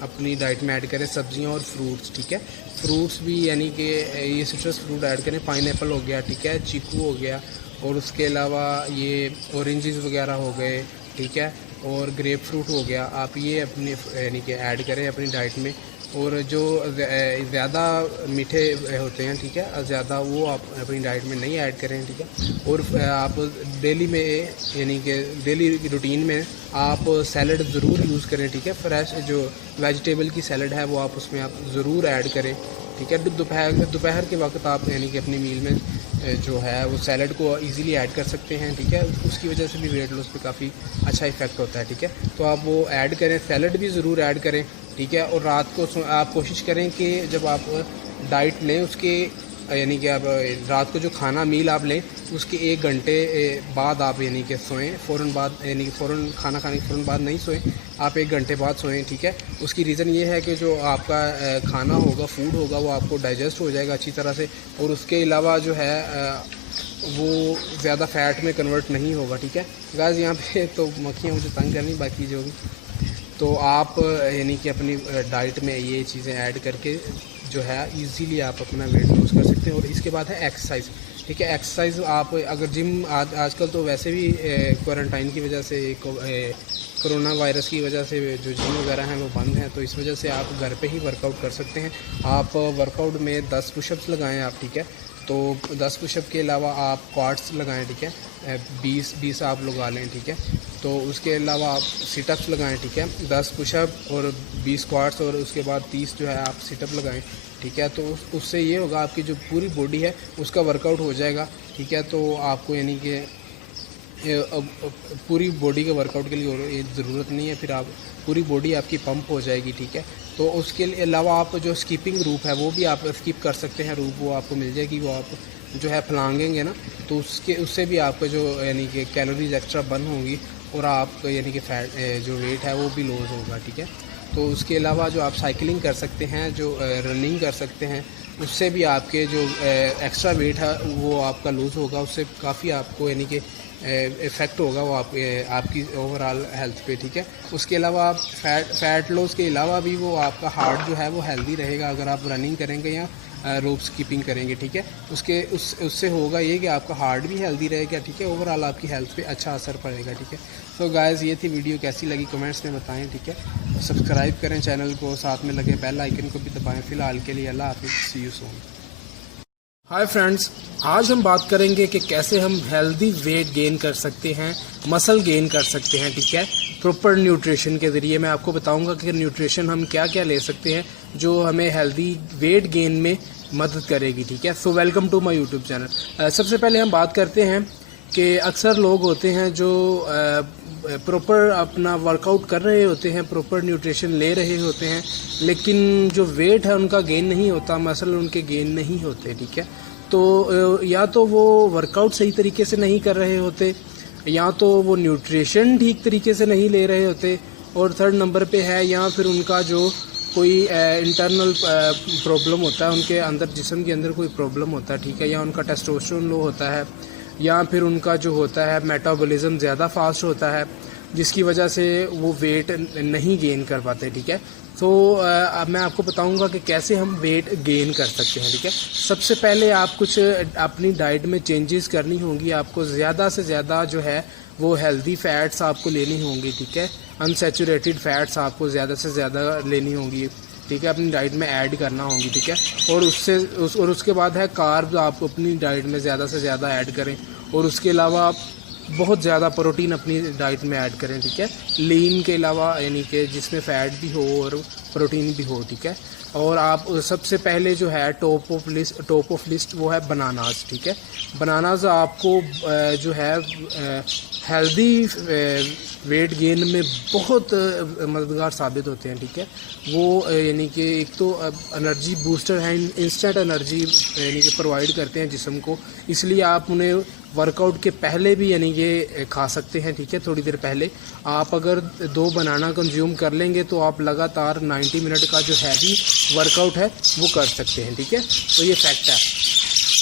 अपनी डाइट में ऐड करें, सब्ज़ियाँ और फ्रूट्स, ठीक है। फ्रूट्स भी यानी कि ये सिट्रस फ्रूट ऐड करें, पाइनएप्पल हो गया, ठीक है, चीकू हो गया, और उसके अलावा ये ऑरेंजेस वगैरह हो गए, ठीक है, और ग्रेप फ्रूट हो गया। आप ये अपने यानी कि ऐड करें अपनी डाइट में। और जो ज़्यादा मीठे होते हैं, ठीक है, ज़्यादा वो आप अपनी डाइट में नहीं ऐड करें, ठीक है। और आप डेली में यानी कि डेली रूटीन में आप सैलड ज़रूर यूज़ करें, ठीक है। फ्रेश जो वेजिटेबल की सैलड है वो आप उसमें आप ज़रूर ऐड करें, ठीक है। दोपहर के वक्त आप यानी कि अपनी मील में जो है वो सैलड को इजीली ऐड कर सकते हैं, ठीक है। उसकी वजह से भी वेट लॉस पे काफ़ी अच्छा इफ़ेक्ट होता है, ठीक है। तो आप वो ऐड करें, सैलड भी ज़रूर ऐड करें, ठीक है। और रात को आप कोशिश करें कि जब आप डाइट लें उसके यानी कि आप रात को जो खाना मील आप लें उसके 1 घंटे बाद आप यानी कि सोएं। फ़ौरन बाद यानी कि फ़ौरन खाना खाने के फ़ौरन बाद नहीं सोएं, आप 1 घंटे बाद सोएं, ठीक है। उसकी रीज़न ये है कि जो आपका खाना होगा, फूड होगा, वो आपको डाइजेस्ट हो जाएगा अच्छी तरह से। और उसके अलावा जो है वो ज़्यादा फ़ैट में कन्वर्ट नहीं होगा, ठीक है। गाइस यहाँ पे तो मक्खियाँ मुझे तंग करनी, बाकी जो भी, तो आप यानी कि अपनी डाइट में ये चीज़ें ऐड करके जो है इजीली आप अपना वेट लॉस कर सकते हैं। और इसके बाद है एक्सरसाइज, ठीक है। एक्सरसाइज आप अगर जिम आजकल तो वैसे भी क्वारंटाइन की वजह से, कोरोना वायरस की वजह से जो जिम वगैरह हैं वो बंद हैं, तो इस वजह से आप घर पे ही वर्कआउट कर सकते हैं। आप वर्कआउट में 10 पुशअप्स लगाएं आप, ठीक है। तो 10 पुशअप के अलावा आप क्वाड्स लगाएं, ठीक है, 20 आप लगा लें, ठीक है। तो उसके अलावा आप सिटअप्स लगाएं, ठीक है, 10 पुशअप और 20 क्वाड्स और उसके बाद 30 जो है आप सिटअप लगाएं, ठीक है। तो उससे ये होगा आपकी जो पूरी बॉडी है उसका वर्कआउट हो जाएगा, ठीक है। तो आपको यानी कि पूरी बॉडी के वर्कआउट के लिए ज़रूरत नहीं है, फिर आप पूरी बॉडी आपकी पंप हो जाएगी, ठीक है। तो उसके अलावा आप जो स्किपिंग रूप है वो भी आप स्किप कर सकते हैं, रूप वो आपको मिल जाएगी, वो आप जो है फलांगेंगे ना, तो उससे भी आपका जो यानी कि कैलोरीज एक्स्ट्रा बर्न होंगी और आप यानी कि फैट जो वेट है वो भी लूज़ होगा, ठीक है। तो उसके अलावा जो आप साइकिलिंग कर सकते हैं, जो रनिंग कर सकते हैं, उससे भी आपके जो एक्स्ट्रा वेट है वो आपका लूज़ होगा, उससे काफ़ी आपको यानी कि इफ़ेक्ट होगा वो आपकी ओवरऑल हेल्थ पे, ठीक है। उसके अलावा आप फैट लॉस के अलावा भी वो आपका हार्ट जो है वो हेल्दी रहेगा अगर आप रनिंग करेंगे या रोप स्किपिंग करेंगे, ठीक है। उससे होगा ये कि आपका हार्ट भी हेल्दी रहेगा, ठीक है। ओवरऑल आपकी हेल्थ पे अच्छा असर पड़ेगा, ठीक है। तो गाइस ये थी वीडियो, कैसी लगी कमेंट्स में बताएं, ठीक है। सब्सक्राइब करें चैनल को, साथ में लगे बेल आइकन को भी दबाएं। फ़िलहाल के लिए अल्लाह हाफिज़, सी यू सून। हाय फ्रेंड्स, आज हम बात करेंगे कि कैसे हम हेल्दी वेट गेन कर सकते हैं, मसल गेन कर सकते हैं, ठीक है, प्रॉपर न्यूट्रिशन के ज़रिए। मैं आपको बताऊंगा कि न्यूट्रिशन हम क्या क्या ले सकते हैं जो हमें हेल्दी वेट गेन में मदद करेगी, ठीक है। So welcome to my YouTube channel. सबसे पहले हम बात करते हैं कि अक्सर लोग होते हैं जो प्रॉपर अपना वर्कआउट कर रहे होते हैं, प्रॉपर न्यूट्रिशन ले रहे होते हैं, लेकिन जो वेट है उनका गेन नहीं होता, मसल उनके गेन नहीं होते, ठीक है। तो या तो वो वर्कआउट सही तरीके से नहीं कर रहे होते, या तो वो न्यूट्रिशन ठीक तरीके से नहीं ले रहे होते, और थर्ड नंबर पे है या फिर उनका जो कोई इंटरनल प्रॉब्लम होता है, उनके अंदर जिस्म के अंदर कोई प्रॉब्लम होता है, ठीक है, या उनका टेस्टोस्टेरोन लो होता है, या फिर उनका जो होता है मेटाबॉलिज्म ज़्यादा फास्ट होता है, जिसकी वजह से वो वेट नहीं गेन कर पाते, ठीक है। तो अब मैं आपको बताऊंगा कि कैसे हम वेट गेन कर सकते हैं, ठीक है। सबसे पहले आप कुछ अपनी डाइट में चेंजेस करनी होंगी, आपको ज़्यादा से ज़्यादा जो है वो हेल्दी फैट्स आपको लेनी होंगी, ठीक है। अनसैचुरेटेड फैट्स आपको ज़्यादा से ज़्यादा लेनी होंगी, ठीक है, अपनी डाइट में ऐड करना होगी, ठीक है। और उसके बाद है कार्ब्स, आप अपनी डाइट में ज़्यादा से ज़्यादा ऐड करें, और उसके अलावा आप बहुत ज़्यादा प्रोटीन अपनी डाइट में ऐड करें, ठीक है। लीन के अलावा यानी कि जिसमें फ़ैट भी हो और प्रोटीन भी हो, ठीक है। और आप सबसे पहले जो है टॉप ऑफ लिस्ट वो है बनानास, ठीक है। बनानास आपको जो है हेल्दी वेट गेन में बहुत मददगार साबित होते हैं, ठीक है। वो यानी कि एक तो एनर्जी बूस्टर हैं, इंस्टेंट एनर्जी यानी कि प्रोवाइड करते हैं जिस्म को, इसलिए आप उन्हें वर्कआउट के पहले भी यानी कि खा सकते हैं, ठीक है। थोड़ी देर पहले आप अगर 2 बनाना कंज्यूम कर लेंगे तो आप लगातार 90 मिनट का जो हैवी वर्कआउट है वो कर सकते हैं, ठीक है। तो ये फैक्ट है।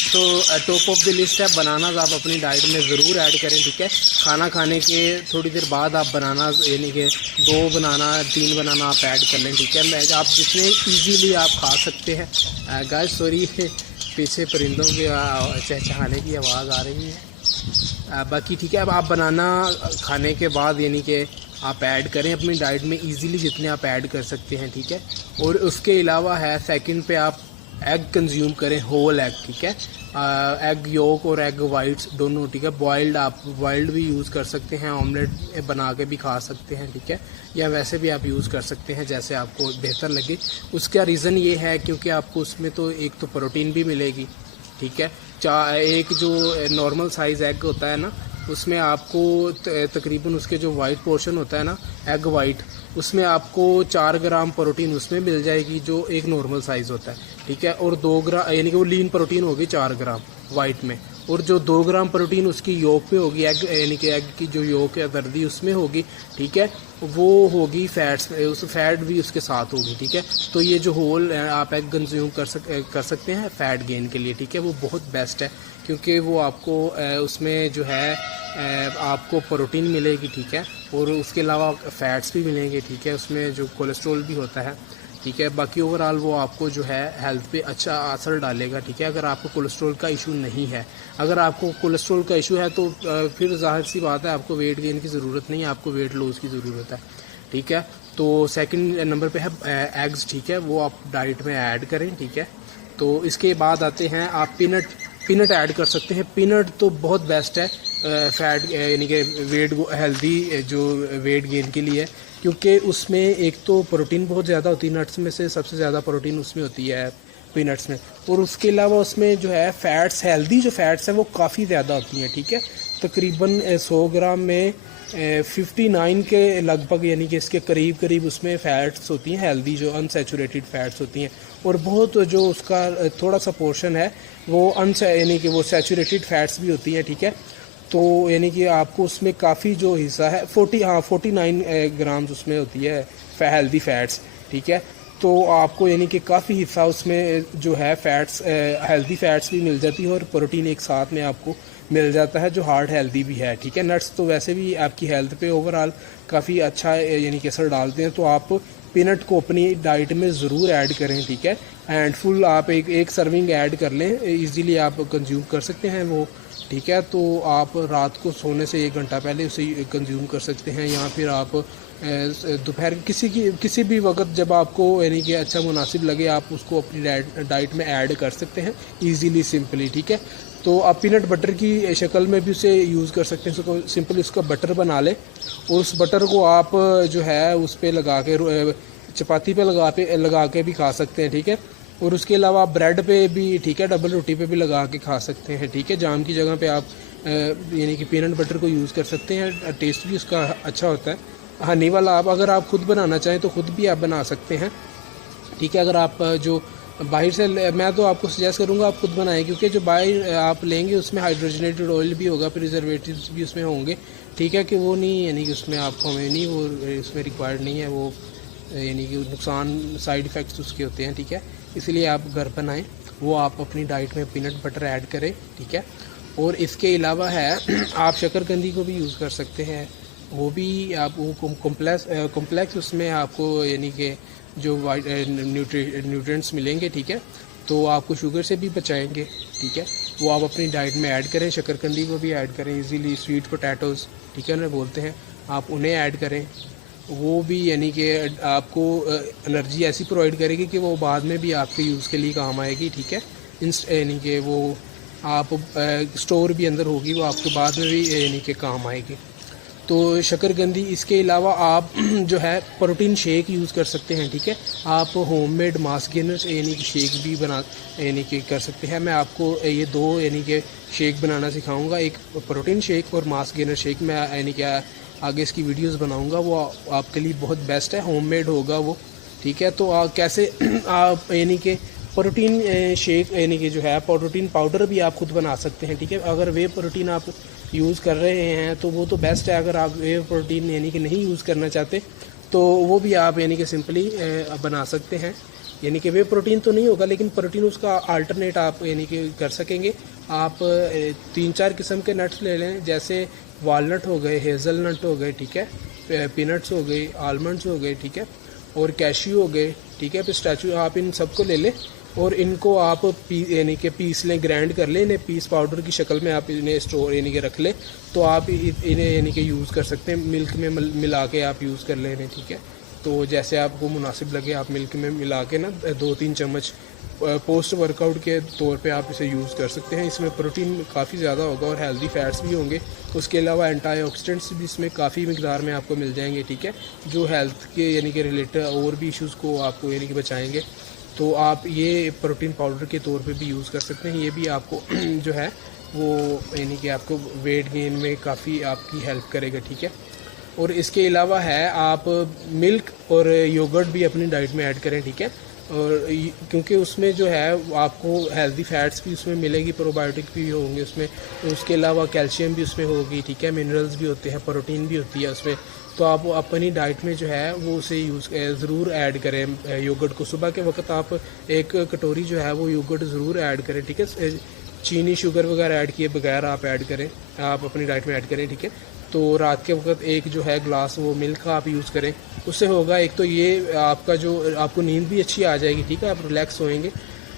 तो टॉप ऑफ द लिस्ट है बनानाज, आप अपनी डाइट में ज़रूर ऐड करें, ठीक है। खाना खाने के थोड़ी देर बाद आप बनानाज यानी कि 2 बनाना 3 बनाना आप ऐड कर लें, ठीक है। मैं आप जितने ईजीली आप खा सकते हैं। गाइस सॉरी, पीछे परिंदों के चहचहाने की आवाज़ आ रही है, बाकी ठीक है। अब आप बनाना खाने के बाद यानी कि आप ऐड करें अपनी डाइट में ईजीली जितने आप ऐड कर सकते हैं, ठीक है। और उसके अलावा है सेकंड पे आप एग कंज्यूम करें, होल एग, ठीक है। एग योक और एग वाइट्स दोनों, ठीक है। बॉइल्ड आप बॉइल्ड भी यूज़ कर सकते हैं, ऑमलेट बना के भी खा सकते हैं, ठीक है, या वैसे भी आप यूज़ कर सकते हैं जैसे आपको बेहतर लगे। उसका रीज़न ये है क्योंकि आपको उसमें तो एक तो प्रोटीन भी मिलेगी, ठीक है। एक जो नॉर्मल साइज़ एग होता है ना, उसमें आपको तकरीबन उसके जो वाइट पोर्शन होता है ना एग वाइट, उसमें आपको 4 ग्राम प्रोटीन उसमें मिल जाएगी जो एक नॉर्मल साइज़ होता है, ठीक है। और 2 ग्राम यानी कि वो लीन प्रोटीन होगी 4 ग्राम वाइट में, और जो 2 ग्राम प्रोटीन उसकी योक में होगी, एग यानी कि एग की जो योक है गर्दी उसमें होगी, ठीक है, वो होगी फैट्स, उस फैट भी उसके साथ होगी, ठीक है। तो ये जो होल आप एग कंज्यूम कर सकते हैं फैट गेन के लिए, ठीक है, वो बहुत बेस्ट है क्योंकि वो आपको उसमें जो है आपको प्रोटीन मिलेगी, ठीक है, और उसके अलावा फैट्स भी मिलेंगे, ठीक है। उसमें जो कोलेस्ट्रॉल भी होता है, ठीक है। बाकी ओवरऑल वो आपको जो है हेल्थ पे अच्छा असर डालेगा, ठीक है। अगर आपको कोलेस्ट्रॉल का इशू नहीं है, अगर आपको कोलेस्ट्रॉल का इशू है तो फिर जाहिर सी बात है आपको वेट गेन की ज़रूरत नहीं है, आपको वेट लॉस की ज़रूरत है, ठीक है। तो सेकंड नंबर पे है एग्स, ठीक है, वो आप डाइट में ऐड करें, ठीक है। तो इसके बाद आते हैं आप पीनट ऐड कर सकते हैं। पीनट तो बहुत बेस्ट है फैट यानी कि वेट हेल्दी जो वेट गेन के लिए है, क्योंकि उसमें एक तो प्रोटीन बहुत ज़्यादा होती है, नट्स में से सबसे ज़्यादा प्रोटीन उसमें होती है पीनट्स में, और उसके अलावा उसमें जो है फ़ैट्स, हेल्दी जो फ़ैट्स हैं वो काफ़ी ज़्यादा होती हैं, ठीक है। तकरीबन 100 ग्राम में 59 के लगभग यानी कि इसके करीब करीब उसमें फ़ैट्स होती हैं हेल्दी, जो अनसैचुरेटेड फ़ैट्स होती हैं, और बहुत जो उसका थोड़ा सा पोर्शन है वो यानी कि वो सैचुरेटेड फ़ैट्स भी होती हैं, ठीक है। तो यानी कि आपको उसमें काफ़ी जो हिस्सा है 49 ग्राम्स उसमें होती है हेल्दी फ़ैट्स, ठीक है। तो आपको यानी कि काफ़ी हिस्सा उसमें जो है फ़ैट्स, हेल्दी फ़ैट्स भी मिल जाती है और प्रोटीन एक साथ में आपको मिल जाता है जो हार्ट हेल्दी भी है, ठीक है। नट्स तो वैसे भी आपकी हेल्थ पे ओवरऑल काफ़ी अच्छा यानी कि असर डालते हैं, तो आप पीनट को अपनी डाइट में ज़रूर ऐड करें, ठीक है। एंड फुल आप एक सर्विंग ऐड कर लें, इजीली आप कंज्यूम कर सकते हैं वो, ठीक है। तो आप रात को सोने से 1 घंटा पहले उसे कंज्यूम कर सकते हैं, या फिर आप दोपहर किसी भी वक्त जब आपको यानी कि अच्छा मुनासिब लगे आप उसको अपनी डाइट में ऐड कर सकते हैं ईज़िली, सिंपली, ठीक है। तो आप पीनट बटर की शक्ल में भी उसे यूज़ कर सकते हैं। उसको सिंपली उसका बटर बना लें और उस बटर को आप जो है उस पर लगा के चपाती पे लगा के भी खा सकते हैं, ठीक है। और उसके अलावा आप ब्रेड पे भी, ठीक है, डबल रोटी पे भी लगा के खा सकते हैं, ठीक है। जाम की जगह पे आप यानी कि पीनट बटर को यूज़ कर सकते हैं, टेस्ट भी उसका अच्छा होता है। हनी वाला आप अगर आप खुद बनाना चाहें तो खुद भी आप बना सकते हैं, ठीक है। अगर आप जो बाहर से मैं तो आपको सजेस्ट करूंगा आप खुद बनाएं, क्योंकि जो बाहर आप लेंगे उसमें हाइड्रोजनेटेड ऑयल भी होगा, प्रिजर्वेटिव्स भी उसमें होंगे, ठीक है, कि वो नहीं यानी कि उसमें आपको हमें नहीं वो उसमें रिक्वायर्ड नहीं है वो, यानी कि नुकसान साइड इफ़ेक्ट्स उसके होते हैं, ठीक है। इसलिए आप घर बनाएं, वो आप अपनी डाइट में पीनट बटर ऐड करें, ठीक है। और इसके अलावा है आप शकरकंदी को भी यूज़ कर सकते हैं, वो भी आप वो कॉम्प्लेक्स उसमें आपको यानी कि जो वाइट न्यूट्रिएंट्स मिलेंगे, ठीक है। तो आपको शुगर से भी बचाएंगे, ठीक है। वो आप अपनी डाइट में ऐड करें, शकरकंदी को भी ऐड करें इजीली, स्वीट पोटैटोज़, ठीक है ना बोलते हैं, आप उन्हें ऐड करें, वो भी यानी कि आपको एनर्जी ऐसी प्रोवाइड करेगी कि वो बाद में भी आपके यूज़ के लिए काम आएगी, ठीक है। यानी कि वो आप स्टोर भी अंदर होगी, वो आपके बाद में भी यानी कि काम आएगी। तो शकरकंदी, इसके अलावा आप जो है प्रोटीन शेक यूज़ कर सकते हैं, ठीक है। आप होममेड मास गेनर यानी कि शेक भी बना यानी कि कर सकते हैं। मैं आपको ये 2 यानी कि शेक बनाना सिखाऊंगा, एक प्रोटीन शेक और मास गेनर शेक। मैं यानी कि आगे इसकी वीडियोस बनाऊंगा, वो आपके लिए बहुत बेस्ट है, होममेड होगा वो, ठीक है। तो कैसे आप यानी कि प्रोटीन शेक यानी कि जो है प्रोटीन पाउडर भी आप खुद बना सकते हैं, ठीक है। अगर वे प्रोटीन आप यूज़ कर रहे हैं तो वो तो बेस्ट है। अगर आप वे प्रोटीन यानी कि नहीं यूज़ करना चाहते तो वो भी आप यानी कि सिंपली बना सकते हैं, यानी कि वे प्रोटीन तो नहीं होगा लेकिन प्रोटीन उसका अल्टरनेट आप यानी कि कर सकेंगे। आप 3-4 किस्म के नट्स ले लें, जैसे वालनट हो गए, हेज़लनट हो गए, ठीक है, पीनट्स हो गए, आलमंड्स हो गए, ठीक है, और कैश्यू हो गए, ठीक है, पिस्ताचियो, आप इन सबको ले लें और इनको आप यानी कि पीस लें, ग्राइंड कर लें, इन्हें पीस पाउडर की शक्ल में आप इन्हें स्टोर यानी कि रख लें, तो आप इन्हें यानी कि यूज़ कर सकते हैं, मिल्क में मिला के आप यूज़ कर लें इन्हें, ठीक है। तो जैसे आपको मुनासिब लगे आप मिल्क में मिला के ना 2-3 चम्मच पोस्ट वर्कआउट के तौर पे आप इसे यूज़ कर सकते हैं। इसमें प्रोटीन काफ़ी ज़्यादा होगा और हेल्दी फैट्स भी होंगे, उसके अलावा एंटीऑक्सीडेंट्स भी इसमें काफ़ी मिकदार में आपको मिल जाएंगे, ठीक है, जो हेल्थ के यानी कि रिलेटेड और भी इश्यूज़ को आपको यानी कि बचाएंगे। तो आप ये प्रोटीन पाउडर के तौर पे भी यूज़ कर सकते हैं, ये भी आपको जो है वो यानी कि आपको वेट गेन में काफ़ी आपकी हेल्प करेगा, ठीक है। और इसके अलावा है आप मिल्क और योगर्ट भी अपनी डाइट में ऐड करें, ठीक है। और क्योंकि उसमें जो है आपको हेल्दी फैट्स भी उसमें मिलेगी, प्रोबायोटिक भी होंगे उसमें, उसके अलावा कैल्शियम भी उसमें होगी, ठीक है, मिनरल्स भी होते हैं, प्रोटीन भी होती है उसमें। तो आप अपनी डाइट में जो है वो उसे ज़रूर ऐड करें योगर्ट को। सुबह के वक्त आप 1 कटोरी जो है वो योगर्ट ज़रूर ऐड करें, ठीक है। चीनी शुगर वगैरह ऐड किए बगैर आप ऐड करें, आप अपनी डाइट में ऐड करें, ठीक है। तो रात के वक्त 1 जो है ग्लास वो मिल्क का आप यूज़ करें, उससे होगा एक तो ये आपका जो आपको नींद भी अच्छी आ जाएगी, ठीक है, आप रिलैक्स होएंगे।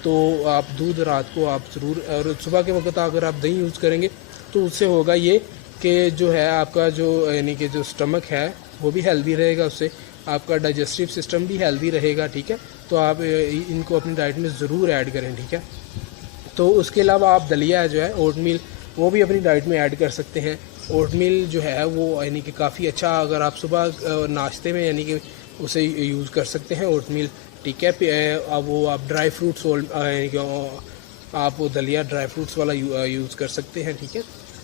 तो आप दूध रात को आप ज़रूर, और सुबह के वक्त अगर आप दही यूज़ करेंगे तो उससे होगा ये कि जो है आपका जो यानी कि जो स्टमक है वो भी हेल्दी रहेगा, उससे आपका डाइजेस्टिव सिस्टम भी हेल्दी रहेगा, ठीक है। तो आप इनको अपनी डाइट में ज़रूर ऐड करें, ठीक है। तो उसके अलावा आप दलिया जो है ओट मील वो भी अपनी डाइट में ऐड कर सकते हैं। ओट मील जो है वो यानी कि काफ़ी अच्छा, अगर आप सुबह नाश्ते में यानी कि उसे यूज़ कर सकते हैं ओट मील, ठीक है। अब वो आप ड्राई फ्रूट्स यानी कि आप वो दलिया ड्राई फ्रूट्स वाला यूज़ कर सकते हैं, ठीक है।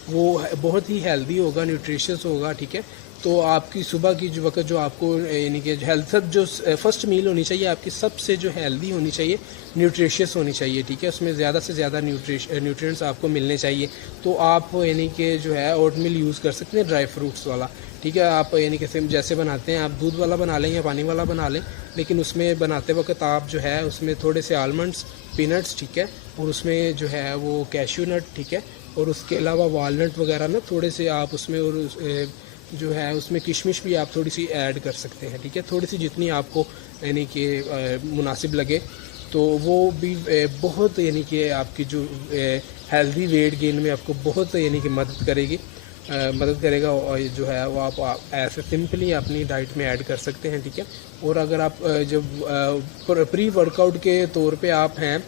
वो बहुत ही हेल्दी होगा, न्यूट्रिशियस होगा, ठीक है। तो आपकी सुबह की जो वक्त जो आपको यानी कि हेल्थ जो फर्स्ट मील होनी चाहिए आपकी सबसे जो हेल्दी होनी चाहिए, न्यूट्रिशियस होनी चाहिए, ठीक है। उसमें ज़्यादा से ज़्यादा न्यूट्रिएंट्स आपको मिलने चाहिए। तो आप यानी कि जो है ओट मील यूज़ कर सकते हैं ड्राई फ्रूट्स वाला, ठीक है। आप यानी कि जैसे बनाते हैं आप दूध वाला बना लें या पानी वाला बना लें, लेकिन उसमें बनाते वक्त आप जो है उसमें थोड़े से आलमंड्स, पीनट्स, ठीक है, और उसमें जो है वो कैश्यू नट, ठीक है, और उसके अलावा वालनट वगैरह ना थोड़े से आप उसमें, और जो है उसमें किशमिश भी आप थोड़ी सी ऐड कर सकते हैं, ठीक है। थोड़ी सी जितनी आपको यानी कि मुनासिब लगे, तो वो भी बहुत यानी कि आपकी जो हेल्दी वेट गेन में आपको बहुत यानी कि मदद करेगा, और जो है वो आप ऐसे सिंपली अपनी डाइट में ऐड कर सकते हैं, ठीक है। और अगर आप जब प्री वर्कआउट के तौर पे आप हैं,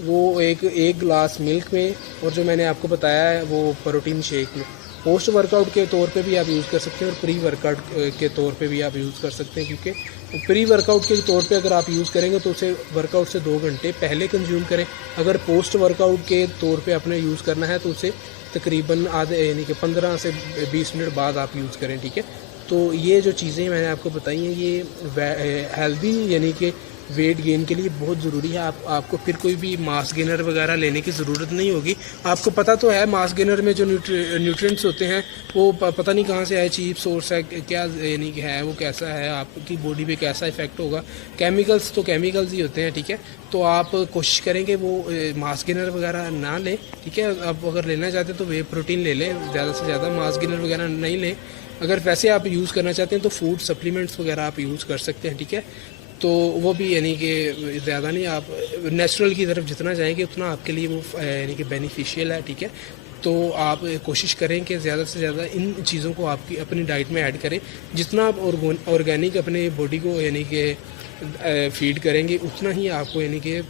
वो एक गिलास मिल्क में, और जो मैंने आपको बताया है वो प्रोटीन शेक में, पोस्ट वर्कआउट के तौर पे भी आप यूज़ कर सकते हैं और प्री वर्कआउट के तौर पे भी आप यूज़ कर सकते हैं। क्योंकि प्री वर्कआउट के तौर पे अगर आप यूज़ करेंगे तो उसे वर्कआउट से 2 घंटे पहले कंज्यूम करें। अगर पोस्ट वर्कआउट के तौर पे आपने यूज़ करना है तो उसे तकरीबन आधे यानी कि 15 से 20 मिनट बाद आप यूज़ करें, ठीक है। तो ये जो चीज़ें मैंने आपको बताई हैं ये हेल्दी यानी कि वेट गेन के लिए बहुत ज़रूरी है। आपको फिर कोई भी मास गेनर वगैरह लेने की ज़रूरत नहीं होगी। आपको पता तो है मास गेनर में जो न्यूट्रिएंट्स होते हैं वो पता नहीं कहाँ से आए, चीप सोर्स है क्या यानी कि है, वो कैसा है, आपकी बॉडी पे कैसा इफेक्ट होगा। केमिकल्स तो केमिकल्स ही होते हैं, ठीक है। तो आप कोशिश करेंगे वो मास गेनर वगैरह ना लें, ठीक है। आप अगर लेना चाहते हैं तो वे प्रोटीन ले लें, ज़्यादा से ज़्यादा मास गेनर वगैरह नहीं लें। अगर वैसे आप यूज़ करना चाहते हैं तो फूड सप्लीमेंट्स वगैरह आप यूज़ कर सकते हैं, ठीक है। तो वो भी यानी कि ज़्यादा नहीं, आप नेचुरल की तरफ जितना जाएंगे उतना आपके लिए वो यानी कि बेनिफिशियल है, ठीक है। तो आप कोशिश करें कि ज़्यादा से ज़्यादा इन चीज़ों को आपकी अपनी डाइट में ऐड करें। जितना आप ऑर्गेनिक अपने बॉडी को यानी कि फीड करेंगे उतना ही आपको यानी कि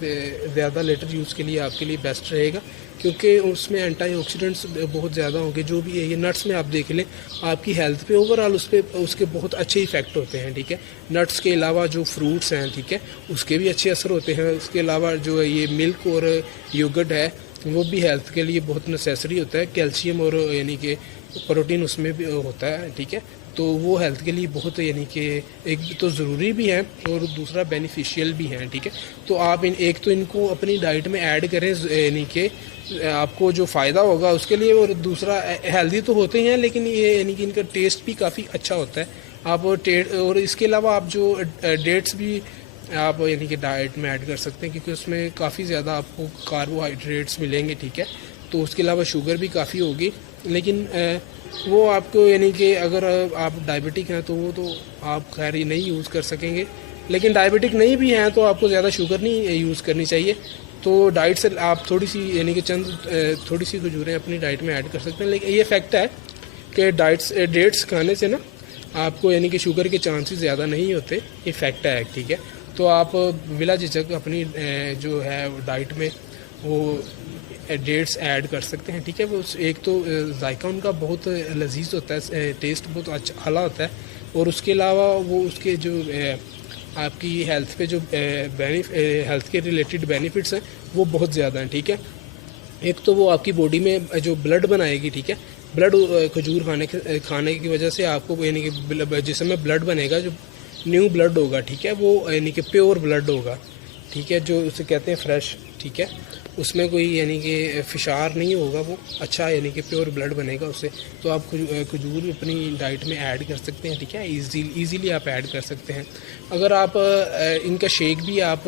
ज़्यादा लेटर यूज़ के लिए आपके लिए बेस्ट रहेगा, क्योंकि उसमें एंटीऑक्सीडेंट्स बहुत ज़्यादा होंगे। जो भी है ये नट्स में आप देख लें, आपकी हेल्थ पे ओवरऑल उसके बहुत अच्छे इफ़ेक्ट होते हैं, ठीक है। नट्स के अलावा जो फ्रूट्स हैं, ठीक है, उसके भी अच्छे असर होते हैं। उसके अलावा जो है ये मिल्क और योगर्ट है वो भी हेल्थ के लिए बहुत नेसेसरी होता है। कैल्शियम और यानी कि प्रोटीन उसमें भी होता है, ठीक है। तो वो हेल्थ के लिए बहुत यानी कि एक तो ज़रूरी भी है और दूसरा बेनिफिशियल भी है, ठीक है। तो आप एक तो इनको अपनी डाइट में ऐड करें यानी कि आपको जो फ़ायदा होगा उसके लिए, और दूसरा हेल्दी तो होते हैं लेकिन ये यानी कि इनका टेस्ट भी काफ़ी अच्छा होता है। आप और इसके अलावा आप जो डेट्स भी आप यानी कि डाइट में ऐड कर सकते हैं, क्योंकि उसमें काफ़ी ज़्यादा आपको कार्बोहाइड्रेट्स मिलेंगे, ठीक है। तो उसके अलावा शुगर भी काफ़ी होगी, लेकिन वो आपको यानी कि अगर आप डायबिटिक हैं तो वो तो आप खैर ही नहीं यूज़ कर सकेंगे, लेकिन डायबिटिक नहीं भी हैं तो आपको ज़्यादा शुगर नहीं यूज़ करनी चाहिए। तो डाइट से आप थोड़ी सी यानी कि थोड़ी सी खजूरें अपनी डाइट में ऐड कर सकते हैं। लेकिन ये फैक्ट है कि डेट्स खाने से ना आपको यानी कि शुगर के चांसेस ज़्यादा नहीं होते, ये फैक्ट है, ठीक है। तो आप बिला झिझक अपनी जो है डाइट में वो डेट्स ऐड कर सकते हैं, ठीक है। वो एक तो जायका उनका बहुत लजीज होता है, टेस्ट बहुत अच्छा आला होता है, और उसके अलावा वो उसके जो आपकी हेल्थ पे जो हेल्थ के रिलेटेड बेनिफिट्स हैं वो बहुत ज़्यादा हैं, ठीक है। एक तो वो आपकी बॉडी में जो ब्लड बनाएगी, ठीक है। ब्लड खजूर खाने की वजह से आपको यानी कि जिसमें ब्लड बनेगा, जो न्यू ब्लड होगा, ठीक है, वो यानी कि प्योर ब्लड होगा, ठीक है, जो उसे कहते हैं फ्रेश, ठीक है। उसमें कोई यानी कि फिशार नहीं होगा, वो अच्छा यानी कि प्योर ब्लड बनेगा उससे। तो आप खजूर अपनी डाइट में ऐड कर सकते हैं, ठीक है, ईज़िली आप ऐड कर सकते हैं। अगर आप इनका शेक भी आप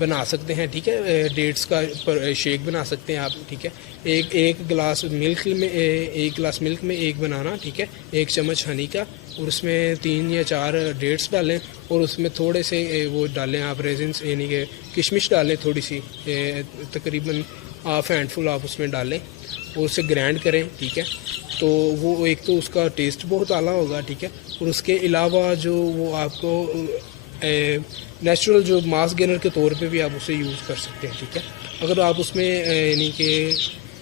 बना सकते हैं, ठीक है, डेट्स का शेक बना सकते हैं आप, ठीक है। एक गिलास मिल्क में एक बनाना, ठीक है, 1 चम्मच हनी का, और उसमें 3 या 4 डेट्स डालें, और उसमें थोड़े से वो डालें आप रेजिन्स यानी कि किशमिश डालें, थोड़ी सी तकरीबन हाफ हैंडफुल आप उसमें डालें और उसे ग्राइंड करें, ठीक है। तो वो एक तो उसका टेस्ट बहुत आला होगा, ठीक है, और उसके अलावा जो वो आपको नेचुरल जो मास गेनर के तौर पे भी आप उसे यूज़ कर सकते हैं, ठीक है। अगर आप उसमें यानी कि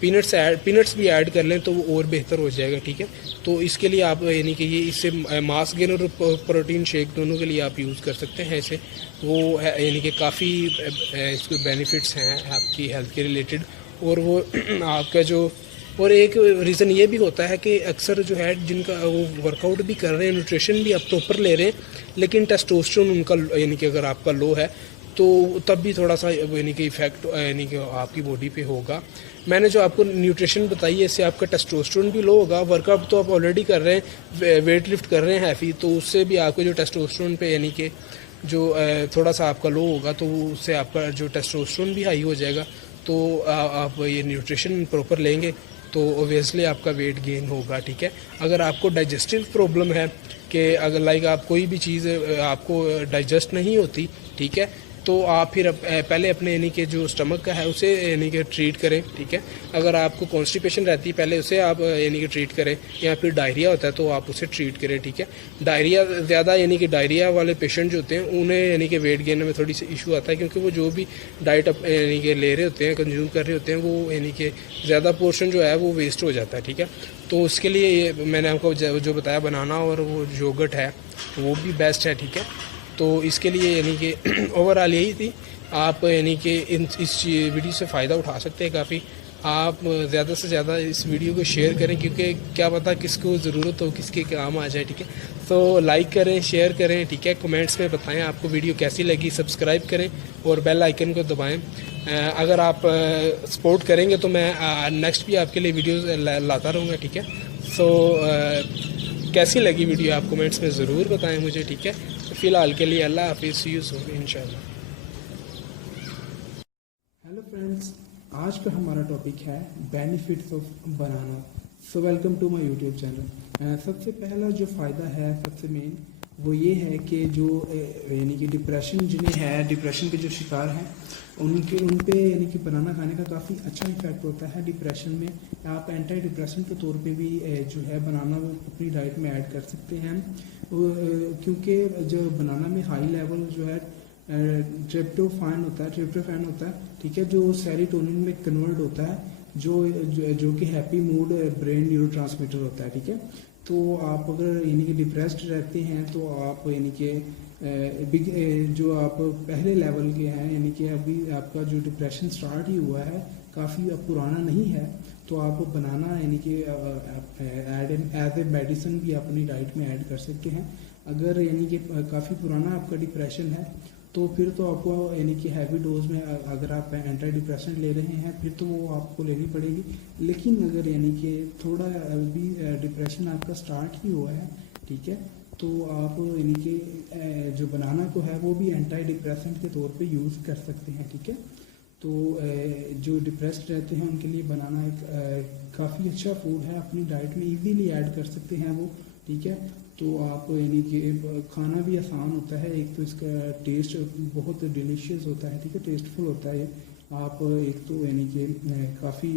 पीनट्स भी ऐड कर लें तो वो और बेहतर हो जाएगा, ठीक है। तो इसके लिए आप यानी कि ये इससे मास गेनर और प्रोटीन शेक दोनों के लिए आप यूज़ कर सकते हैं ऐसे। वो यानी कि काफ़ी इसके बेनिफिट्स हैं आपकी हेल्थ के रिलेटेड। और वो आपका जो और एक रीज़न ये भी होता है कि अक्सर जो है जिनका वो वर्कआउट भी कर रहे हैं, न्यूट्रिशन भी आप प्रॉपर ले रहे हैं, लेकिन टेस्टोस्टेरोन उनका यानी कि अगर आपका लो है तो तब भी थोड़ा सा यानी कि इफेक्ट यानी कि आपकी बॉडी पे होगा। मैंने जो आपको न्यूट्रिशन बताई है इससे आपका टेस्टोस्टेरोन भी लो होगा। वर्कआउट तो आप ऑलरेडी कर रहे हैं, वेट लिफ्ट कर रहे हैं हैवी, तो उससे भी आपके जो टेस्टोस्टेरोन पे यानी कि जो थोड़ा सा आपका लो होगा तो उससे आपका जो टेस्टोस्टेरोन भी हाई हो जाएगा। तो आप ये न्यूट्रिशन प्रॉपर लेंगे तो ओबियसली आपका वेट गेन होगा, ठीक है। अगर आपको डाइजेस्टिव प्रॉब्लम है कि अगर लाइक आप कोई भी चीज़ आपको डाइजेस्ट नहीं होती, ठीक है, तो आप फिर पहले अपने यानी कि जो स्टमक का है उसे यानी कि ट्रीट करें, ठीक है। अगर आपको कॉन्स्टिपेशन रहती है पहले उसे आप यानी कि ट्रीट करें, या फिर डायरिया होता है तो आप उसे ट्रीट करें, ठीक है। डायरिया ज़्यादा यानी कि डायरिया वाले पेशेंट जो होते हैं उन्हें यानी कि वेट गेन में थोड़ी सी इशू आता है, क्योंकि वो जो भी डाइट यानी कि ले रहे होते हैं, कंज्यूम कर रहे होते हैं, वो यानी कि ज़्यादा पोर्शन जो है वो वेस्ट हो जाता है, ठीक है। तो उसके लिए ये मैंने आपको जो बताया बनाना और वो योगर्ट है वो भी बेस्ट है, ठीक है। तो इसके लिए यानी कि ओवरऑल यही थी। आप यानी कि इस वीडियो से फ़ायदा उठा सकते हैं काफ़ी। आप ज़्यादा से ज़्यादा इस वीडियो को शेयर करें, क्योंकि क्या पता किसको ज़रूरत हो, किसके काम आ जाए, ठीक है। तो लाइक करें, शेयर करें, ठीक है। कमेंट्स में बताएं आपको वीडियो कैसी लगी, सब्सक्राइब करें और बेल आइकन को दबाएं। अगर आप सपोर्ट करेंगे तो मैं नेक्स्ट भी आपके लिए वीडियोज़ लाता रहूँगा, ठीक है। सो कैसी लगी वीडियो आप कमेंट्स में ज़रूर बताएं मुझे, ठीक है। फ़िलहाल के लिए अल्लाह हाफिज़, सी यू सून इंशाल्लाह। हेलो फ्रेंड्स, आज का हमारा टॉपिक है benefits of banana. So welcome to my YouTube channel. सबसे पहला जो फ़ायदा है, सबसे मेन वो ये है कि जो यानी कि डिप्रेशन जिन्हें है, डिप्रेशन के जो शिकार हैं उन पे यानी कि बनाना खाने का काफ़ी अच्छा इफेक्ट होता है डिप्रेशन में। आप एंटी डिप्रेशन के तौर पे भी जो है बनाना अपनी डाइट में ऐड कर सकते हैं, क्योंकि जो बनाना में हाई लेवल जो है ट्रिप्टोफैन होता है, ठीक है, जो सेरोटोनिन में कन्वर्ट होता है, जो कि हैप्पी मूड ब्रेन न्यूरोट्रांसमीटर होता है, ठीक है। तो आप अगर यानी कि डिप्रेस्ड रहते हैं तो आप यानी कि जो आप पहले लेवल के हैं, यानी कि अभी आपका जो डिप्रेशन स्टार्ट ही हुआ है, काफ़ी पुराना नहीं है, तो आप बनाना यानी कि एज ए मेडिसिन भी अपनी डाइट में ऐड कर सकते हैं। अगर यानी कि काफ़ी पुराना आपका डिप्रेशन है तो फिर तो आपको यानी कि हैवी डोज में अगर आप एंटी डिप्रेसेंट ले रहे हैं फिर तो वो आपको लेनी पड़ेगी। लेकिन अगर यानी कि थोड़ा अभी डिप्रेशन आपका स्टार्ट ही हुआ है, ठीक है, तो आप यानी कि जो बनाना को है वो भी एंटी डिप्रेसेंट के तौर पे यूज़ कर सकते हैं, ठीक है। तो जो डिप्रेस्ड रहते हैं उनके लिए बनाना एक काफ़ी अच्छा फूड है, अपनी डाइट में इजीली ऐड कर सकते हैं वो, ठीक है। तो आप यानी कि खाना भी आसान होता है, एक तो इसका टेस्ट बहुत डिलीशियस होता है, ठीक है, टेस्टफुल होता है। आप एक तो यानी कि काफ़ी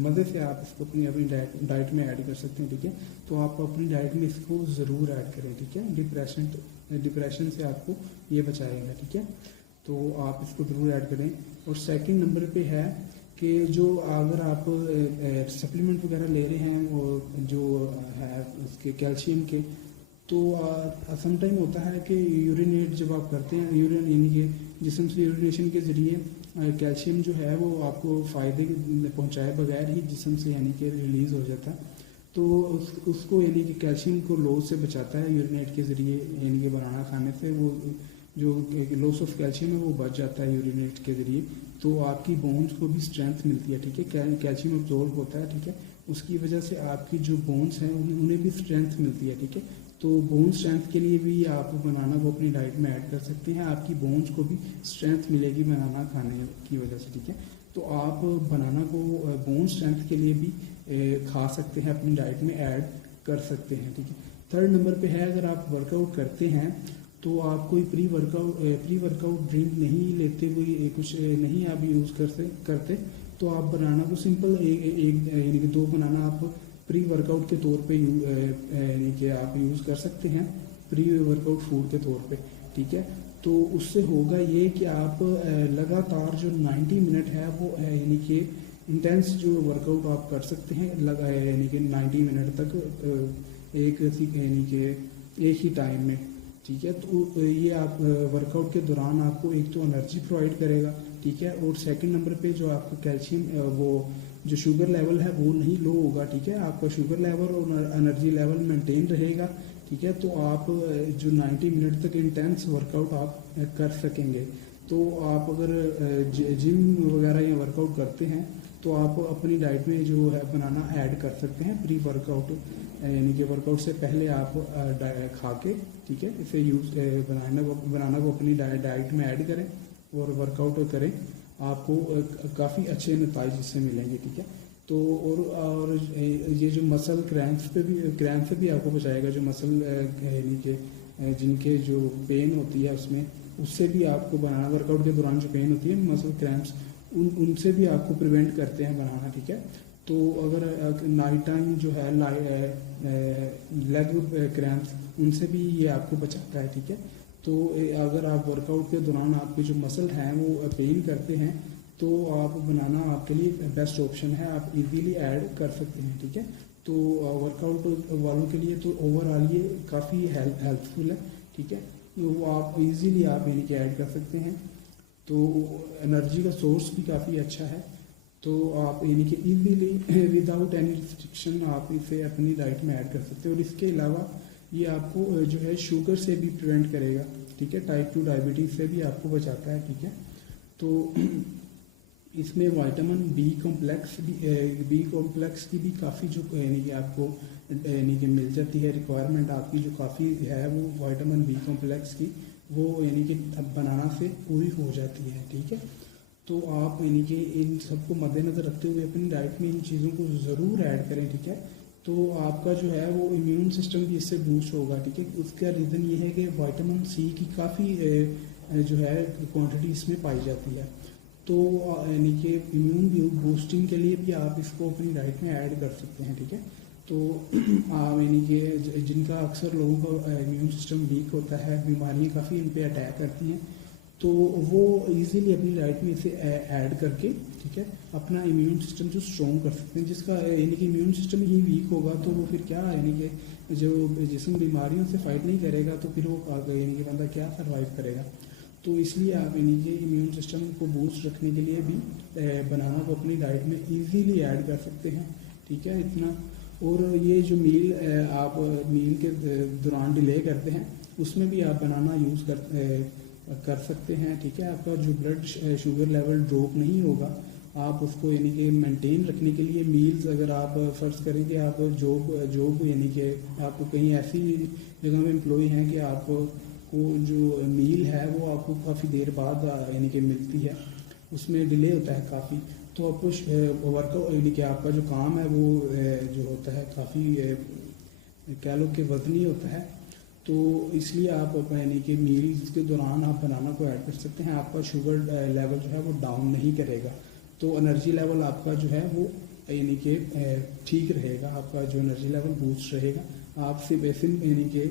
मज़े से आप इसको अपनी डाइट में ऐड कर सकते हैं, ठीक है। तो आप अपनी डाइट में इसको ज़रूर ऐड करें, ठीक है। डिप्रेशन से आपको ये बचाएगा, ठीक है। तो आप इसको ज़रूर ऐड करें। और सेकंड नंबर पे है कि जो अगर आप सप्लीमेंट वगैरह ले रहे हैं और जो है उसके कैल्शियम के, तो समटाइम होता है कि यूरिनेट जब आप करते हैं, यूरिन यानी कि जिस्म से यूरिनेशन के ज़रिए कैल्शियम जो है वो आपको फ़ायदे पहुंचाए बगैर ही जिस्म से यानी कि रिलीज़ हो जाता है। तो उसको यानी कि कैल्शियम को लॉस से बचाता है यूरिनेट के ज़रिए, यानी कि बनाना खाने से वो जो लॉस ऑफ कैल्शियम है वो बच जाता है यूरिनेट के ज़रिए। तो आपकी बोन्स को भी स्ट्रेंथ मिलती है, ठीक है, कैल्शियम अब्जॉर्ब होता है, ठीक है, उसकी वजह से आपकी जो बोन्स हैं उन्हें भी स्ट्रेंथ मिलती है, ठीक है। तो बोन स्ट्रेंथ के लिए भी आप बनाना को अपनी डाइट में ऐड कर सकते हैं, आपकी बोन्स को भी स्ट्रेंथ मिलेगी बनाना खाने की वजह से, ठीक है। तो आप बनाना को बोन स्ट्रेंथ के लिए भी खा सकते हैं, अपनी डाइट में ऐड कर सकते हैं, ठीक है। थर्ड नंबर पे है, अगर आप वर्कआउट करते हैं तो आप कोई प्री वर्कआउट ड्रिंक नहीं लेते, कोई कुछ नहीं आप यूज़ करते, तो आप बनाना को सिंपल एक यानी कि 2 बनाना आप प्री वर्कआउट के तौर पे यानी कि आप यूज़ कर सकते हैं। प्री वर्कआउट फूड के तौर पे, ठीक है। तो उससे होगा ये कि आप लगातार जो 90 मिनट है वो यानी कि इंटेंस जो वर्कआउट आप कर सकते हैं यानी कि 90 मिनट तक यानी कि एक ही टाइम में, ठीक है। तो ये आप वर्कआउट के दौरान आपको एक तो एनर्जी प्रोवाइड करेगा, ठीक है, और सेकंड नंबर पे जो आपको कैल्शियम वो जो शुगर लेवल है वो नहीं लो होगा, ठीक है। आपका शुगर लेवल और एनर्जी लेवल मेंटेन रहेगा, ठीक है। तो आप जो 90 मिनट तक इंटेंस वर्कआउट आप कर सकेंगे। तो आप अगर जिम वगैरह या वर्कआउट करते हैं तो आप अपनी डाइट में जो है बनाना ऐड कर सकते हैं प्री वर्कआउट, यानी कि वर्कआउट से पहले आप खा के, ठीक है, इसे बनाना को अपनी डाइट में ऐड करें और वर्कआउट करें, आपको काफ़ी अच्छे नतीजे इससे मिलेंगे, ठीक है। तो और ये जो मसल क्रैम्प से भी आपको बचाएगा, जो मसल यानी कि जिनके जो पेन होती है उसमें, उससे भी आपको बनाना, वर्कआउट के दौरान जो पेन होती है मसल क्रैम्प्स, उनसे भी आपको प्रिवेंट करते हैं बनाना, ठीक है। तो अगर नाइट टाइम जो है लेग क्रैम्प्स, उनसे भी ये आपको बचाता है, ठीक है। तो अगर आप वर्कआउट के दौरान आपके जो मसल हैं वो पेन करते हैं तो आप बनाना आपके लिए बेस्ट ऑप्शन है, आप इजीली ऐड कर सकते हैं, ठीक है। तो वर्कआउट वालों के लिए तो ओवरऑल ये काफ़ी हेल्पफुल है, ठीक है। वो आप इजीली आप यानी कि ऐड कर सकते हैं। तो एनर्जी का सोर्स भी काफ़ी अच्छा है, तो आप यानी कि इजीली विदाउट एनी रिस्ट्रिक्शन आप इसे अपनी डाइट में ऐड कर सकते हैं। और इसके अलावा ये आपको जो है शुगर से भी प्रिवेंट करेगा, ठीक है, टाइप 2 डायबिटीज़ से भी आपको बचाता है, ठीक है। तो इसमें विटामिन बी कॉम्प्लेक्स की भी काफ़ी जो यानी कि आपको यानी कि मिल जाती है, रिक्वायरमेंट आपकी जो काफ़ी है वो विटामिन बी कॉम्प्लेक्स की, वो यानी कि अब बनाना से पूरी हो जाती है, ठीक है। तो आप यानी कि इन सबको मद्देनज़र रखते हुए अपनी डाइट में इन चीज़ों को ज़रूर ऐड करें, ठीक है। तो आपका जो है वो इम्यून सिस्टम भी इससे बूस्ट होगा, ठीक है। उसका रीज़न ये है कि विटामिन सी की काफ़ी जो है क्वांटिटी इसमें पाई जाती है। तो यानी कि इम्यून बूस्टिंग के लिए भी आप इसको अपनी डाइट में ऐड कर सकते हैं, ठीक है। तो यानी कि जिनका अक्सर लोगों का इम्यून सिस्टम वीक होता है, बीमारियाँ काफ़ी इन पे अटैक करती हैं, तो वो इजीली अपनी डाइट में इसे ऐड करके, ठीक है, अपना इम्यून सिस्टम जो स्ट्रॉन्ग कर सकते हैं। जिसका यानी कि इम्यून सिस्टम ही वीक होगा तो वो फिर क्या, यानी कि जो जिस्म बीमारियों से फाइट नहीं करेगा तो फिर वो यानी कि बंदा क्या सर्वाइव करेगा। तो इसलिए आप यानी कि इम्यून सिस्टम को बूस्ट रखने के लिए भी बनाना को अपनी डाइट में इजीली ऐड कर सकते हैं, ठीक है, इतना। और ये जो आप मील के दौरान डिले करते हैं उसमें भी आप बनाना यूज़ कर सकते हैं, ठीक है। आपका जो ब्लड शुगर लेवल ड्रॉप नहीं होगा, आप उसको यानी कि मेंटेन रखने के लिए मील्स, अगर आप फर्ज करें कि आप जॉब यानी कि आप कहीं ऐसी जगह में एम्प्लॉय हैं कि आपको जो मील है वो आपको काफ़ी देर बाद यानी कि मिलती है, उसमें डिले होता है काफ़ी, तो आपको वर्कआउट यानी कि आपका जो काम है वो जो होता है काफ़ी कह लो कि वजनी होता है। तो इसलिए आप यानी कि मील्स के दौरान आप बनाना को ऐड कर सकते हैं, आपका शुगर लेवल जो है वो डाउन नहीं करेगा, तो एनर्जी लेवल आपका जो है वो यानी कि ठीक रहेगा, आपका जो एनर्जी लेवल बूस्ट रहेगा, आप सिर्फ यानी कि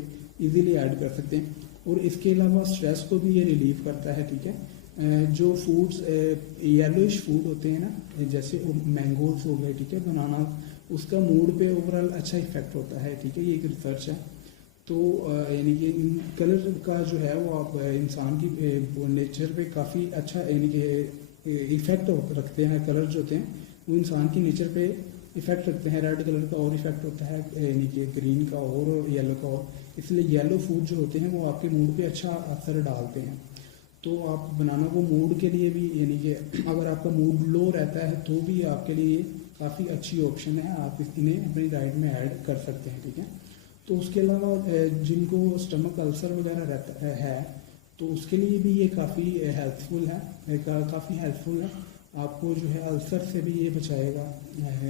इजीली ऐड कर सकते हैं। और इसके अलावा स्ट्रेस को भी ये रिलीव करता है, ठीक है। जो फूड्स येलोइश फूड होते हैं ना, जैसे मैंगोज हो गए, ठीक है, बनाना, उसका मूड पे ओवरऑल अच्छा इफेक्ट होता है, ठीक है, ये एक रिसर्च है। तो यानी कि कलर का जो है वो आप इंसान की नेचर पे काफ़ी अच्छा यानी कि इफेक्ट रखते हैं, कलर जो होते हैं वो इंसान की नेचर पे इफेक्ट रखते हैं। रेड कलर का और इफेक्ट होता है, यानी कि ग्रीन का और येलो का और, इसलिए येलो फूड जो होते हैं वो आपके मूड पे अच्छा असर डालते हैं। तो आप बनाना को मूड के लिए भी, यानी कि अगर आपका मूड लो रहता है तो भी आपके लिए काफ़ी अच्छी ऑप्शन है, आप इन्हें अपनी डाइट में ऐड कर सकते हैं, ठीक है। तो उसके अलावा जिनको स्टमक अल्सर वगैरह रहता है तो उसके लिए भी ये काफ़ी हेल्पफुल है, काफ़ी हेल्पफुल है, आपको जो है अल्सर से भी ये बचाएगा,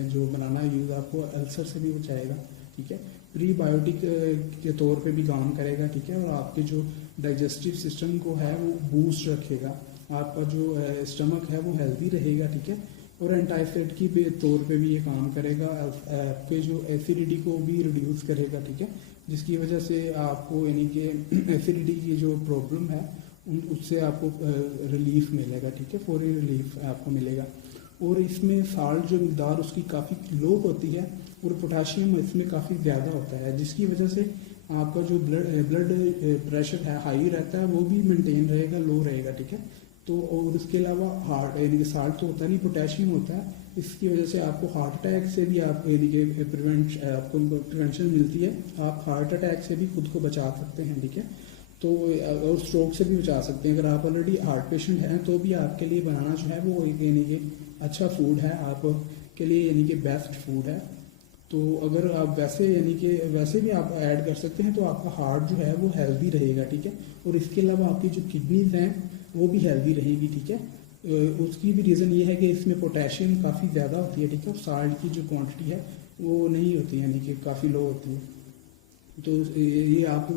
जो बनाना यूज़ आपको अल्सर से भी बचाएगा, ठीक है। प्रीबायोटिक के तौर पे भी काम करेगा, ठीक है, और आपके जो डाइजेस्टिव सिस्टम को है वो बूस्ट रखेगा, आपका जो स्टमक है वो हेल्दी रहेगा, ठीक है। और एंटाइफेट की तौर पे भी ये काम करेगा, आपके जो एसिडिटी को भी रिड्यूस करेगा, ठीक है, जिसकी वजह से आपको यानी कि एसिडिटी की जो प्रॉब्लम है उससे आपको रिलीफ मिलेगा, ठीक है, फौरी रिलीफ आपको मिलेगा। और इसमें साल्ट जो मिकदार उसकी काफ़ी लो होती है और पोटाशियम इसमें काफ़ी ज़्यादा होता है, जिसकी वजह से आपका जो ब्लड प्रेशर है हाई रहता है, वो भी मेंटेन रहेगा, लो रहेगा, ठीक है। तो और उसके अलावा हार्ट यानी कि साल्ट तो होता नहीं, पोटेशियम होता है, इसकी वजह से आपको हार्ट अटैक से भी आप यानी कि आपको प्रिवेंशन मिलती है, आप हार्ट अटैक से भी खुद को बचा सकते हैं, ठीक है। तो और स्ट्रोक से भी बचा सकते हैं। अगर आप ऑलरेडी हार्ट पेशेंट हैं तो भी आपके लिए बनाना जो है वो यानी कि अच्छा फूड है, आपके लिए यानी कि बेस्ट फूड है। तो अगर आप वैसे यानी कि वैसे भी आप ऐड कर सकते हैं तो आपका हार्ट जो है वो हेल्दी रहेगा, ठीक है। और इसके अलावा आपकी जो किडनीज हैं वो भी हेल्दी रहेगी, ठीक है। उसकी भी रीज़न ये है कि इसमें पोटेशियम काफ़ी ज़्यादा होती है, ठीक है, और साल्ट की जो क्वांटिटी है वो नहीं होती है, यानी कि काफ़ी लो होती है। तो ये आप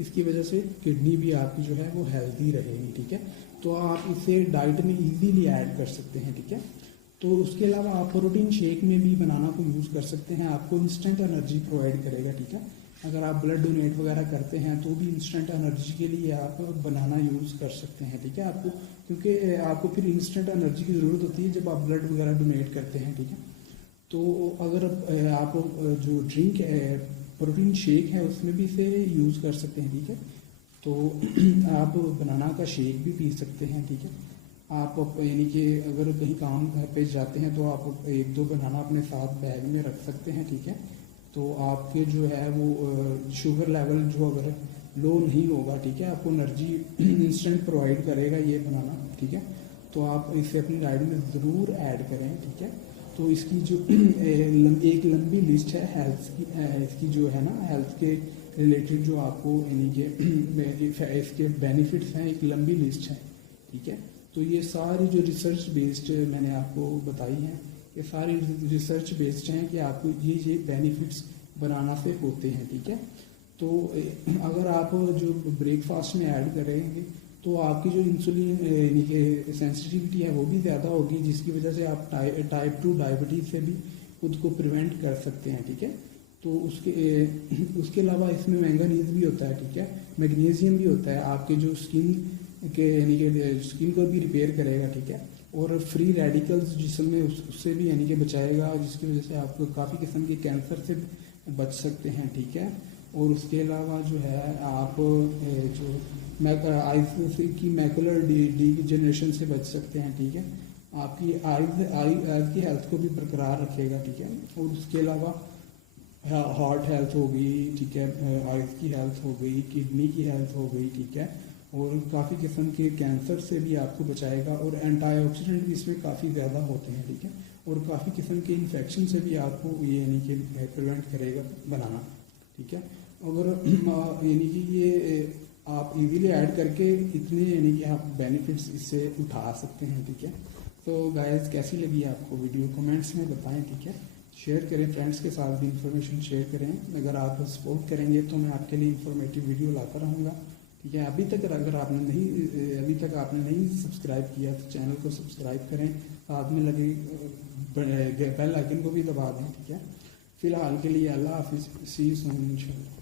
इसकी वजह से किडनी भी आपकी जो है वो हेल्दी रहेगी, ठीक है। तो आप इसे डाइट में इजीली ऐड कर सकते हैं, ठीक है। तो उसके अलावा आप प्रोटीन शेक में भी बनाना को यूज़ कर सकते हैं, आपको इंस्टेंट एनर्जी प्रोवाइड करेगा, ठीक है। अगर आप ब्लड डोनेट वगैरह करते हैं तो भी इंस्टेंट एनर्जी के लिए आप बनाना यूज़ कर सकते हैं, ठीक है। आपको क्योंकि आपको फिर इंस्टेंट एनर्जी की ज़रूरत होती है जब आप ब्लड वगैरह डोनेट करते हैं, ठीक है। तो अगर आप जो ड्रिंक प्रोटीन शेक है उसमें भी इसे यूज़ कर सकते हैं, ठीक है। तो आप बनाना का शेक भी पी सकते हैं, ठीक है। आप यानी कि अगर कहीं काम पे जाते हैं तो आप एक दो बनाना अपने साथ बैग में रख सकते हैं, ठीक है। तो आपके जो है वो शुगर लेवल जो अगर लो नहीं होगा, ठीक है, आपको एनर्जी इंस्टेंट प्रोवाइड करेगा ये बनाना, ठीक है। तो आप इसे अपनी डाइट में ज़रूर ऐड करें, ठीक है। तो इसकी जो एक लंबी लिस्ट है हेल्थ की, इसकी जो है ना हेल्थ के रिलेटेड जो आपको यानी कि इसके बेनिफिट्स हैं, एक लंबी लिस्ट है, ठीक है। तो ये सारी जो रिसर्च बेस्ड मैंने आपको बताई हैं, ये सारी रिसर्च बेस्ड हैं कि आपको ये बेनिफिट्स बनाना से होते हैं, ठीक है। तो अगर आप जो ब्रेकफास्ट में ऐड करेंगे तो आपकी जो इंसुलिन यानी कि सेंसिटिविटी है वो भी ज़्यादा होगी, जिसकी वजह से आप टाइप 2 डायबिटीज़ से भी खुद को प्रिवेंट कर सकते हैं, ठीक है। तो उसके अलावा इसमें मैंगनीज भी होता है, ठीक है, मैग्नीशियम भी होता है, आपके जो स्किन के यानी कि स्किन को भी रिपेयर करेगा, ठीक है। और फ्री रेडिकल्स जिसम में उससे भी यानी कि बचाएगा, जिसकी वजह से आप काफ़ी किस्म के कैंसर से बच सकते हैं, ठीक है। और उसके अलावा जो है आप जो आइज की मैकुलर डिजनरेशन से बच सकते हैं, ठीक है। आपकी आइज की हेल्थ को भी बरकरार रखेगा, ठीक है। और उसके अलावा हार्ट हेल्थ हो गई, ठीक है, आइज की हेल्थ हो गई, किडनी की हेल्थ हो गई, ठीक है। और काफ़ी किस्म के कैंसर से भी आपको बचाएगा, और एंटीऑक्सीडेंट भी इसमें काफ़ी ज़्यादा होते हैं, ठीक है। और काफ़ी किस्म के इन्फेक्शन से भी आपको ये यानी कि प्रिवेंट करेगा बनाना, ठीक है। अगर यानी कि ये आप इजीली ऐड करके इतने यानी कि आप बेनिफिट्स इससे उठा सकते हैं, ठीक है। तो गाइस कैसी लगी आपको वीडियो कमेंट्स में बताएं, ठीक है। शेयर करें, फ्रेंड्स के साथ भी इंफॉर्मेशन शेयर करें। अगर आप सपोर्ट करेंगे तो मैं आपके लिए इंफॉर्मेटिव वीडियो लाता रहूँगा, ठीक है। अभी तक आपने नहीं सब्सक्राइब किया तो चैनल को सब्सक्राइब करें, साथ में लगे बेल आइकन को भी दबा दें, ठीक है। फिलहाल के लिए अल्लाह हाफिज़, सी यू सून इंशाल्लाह।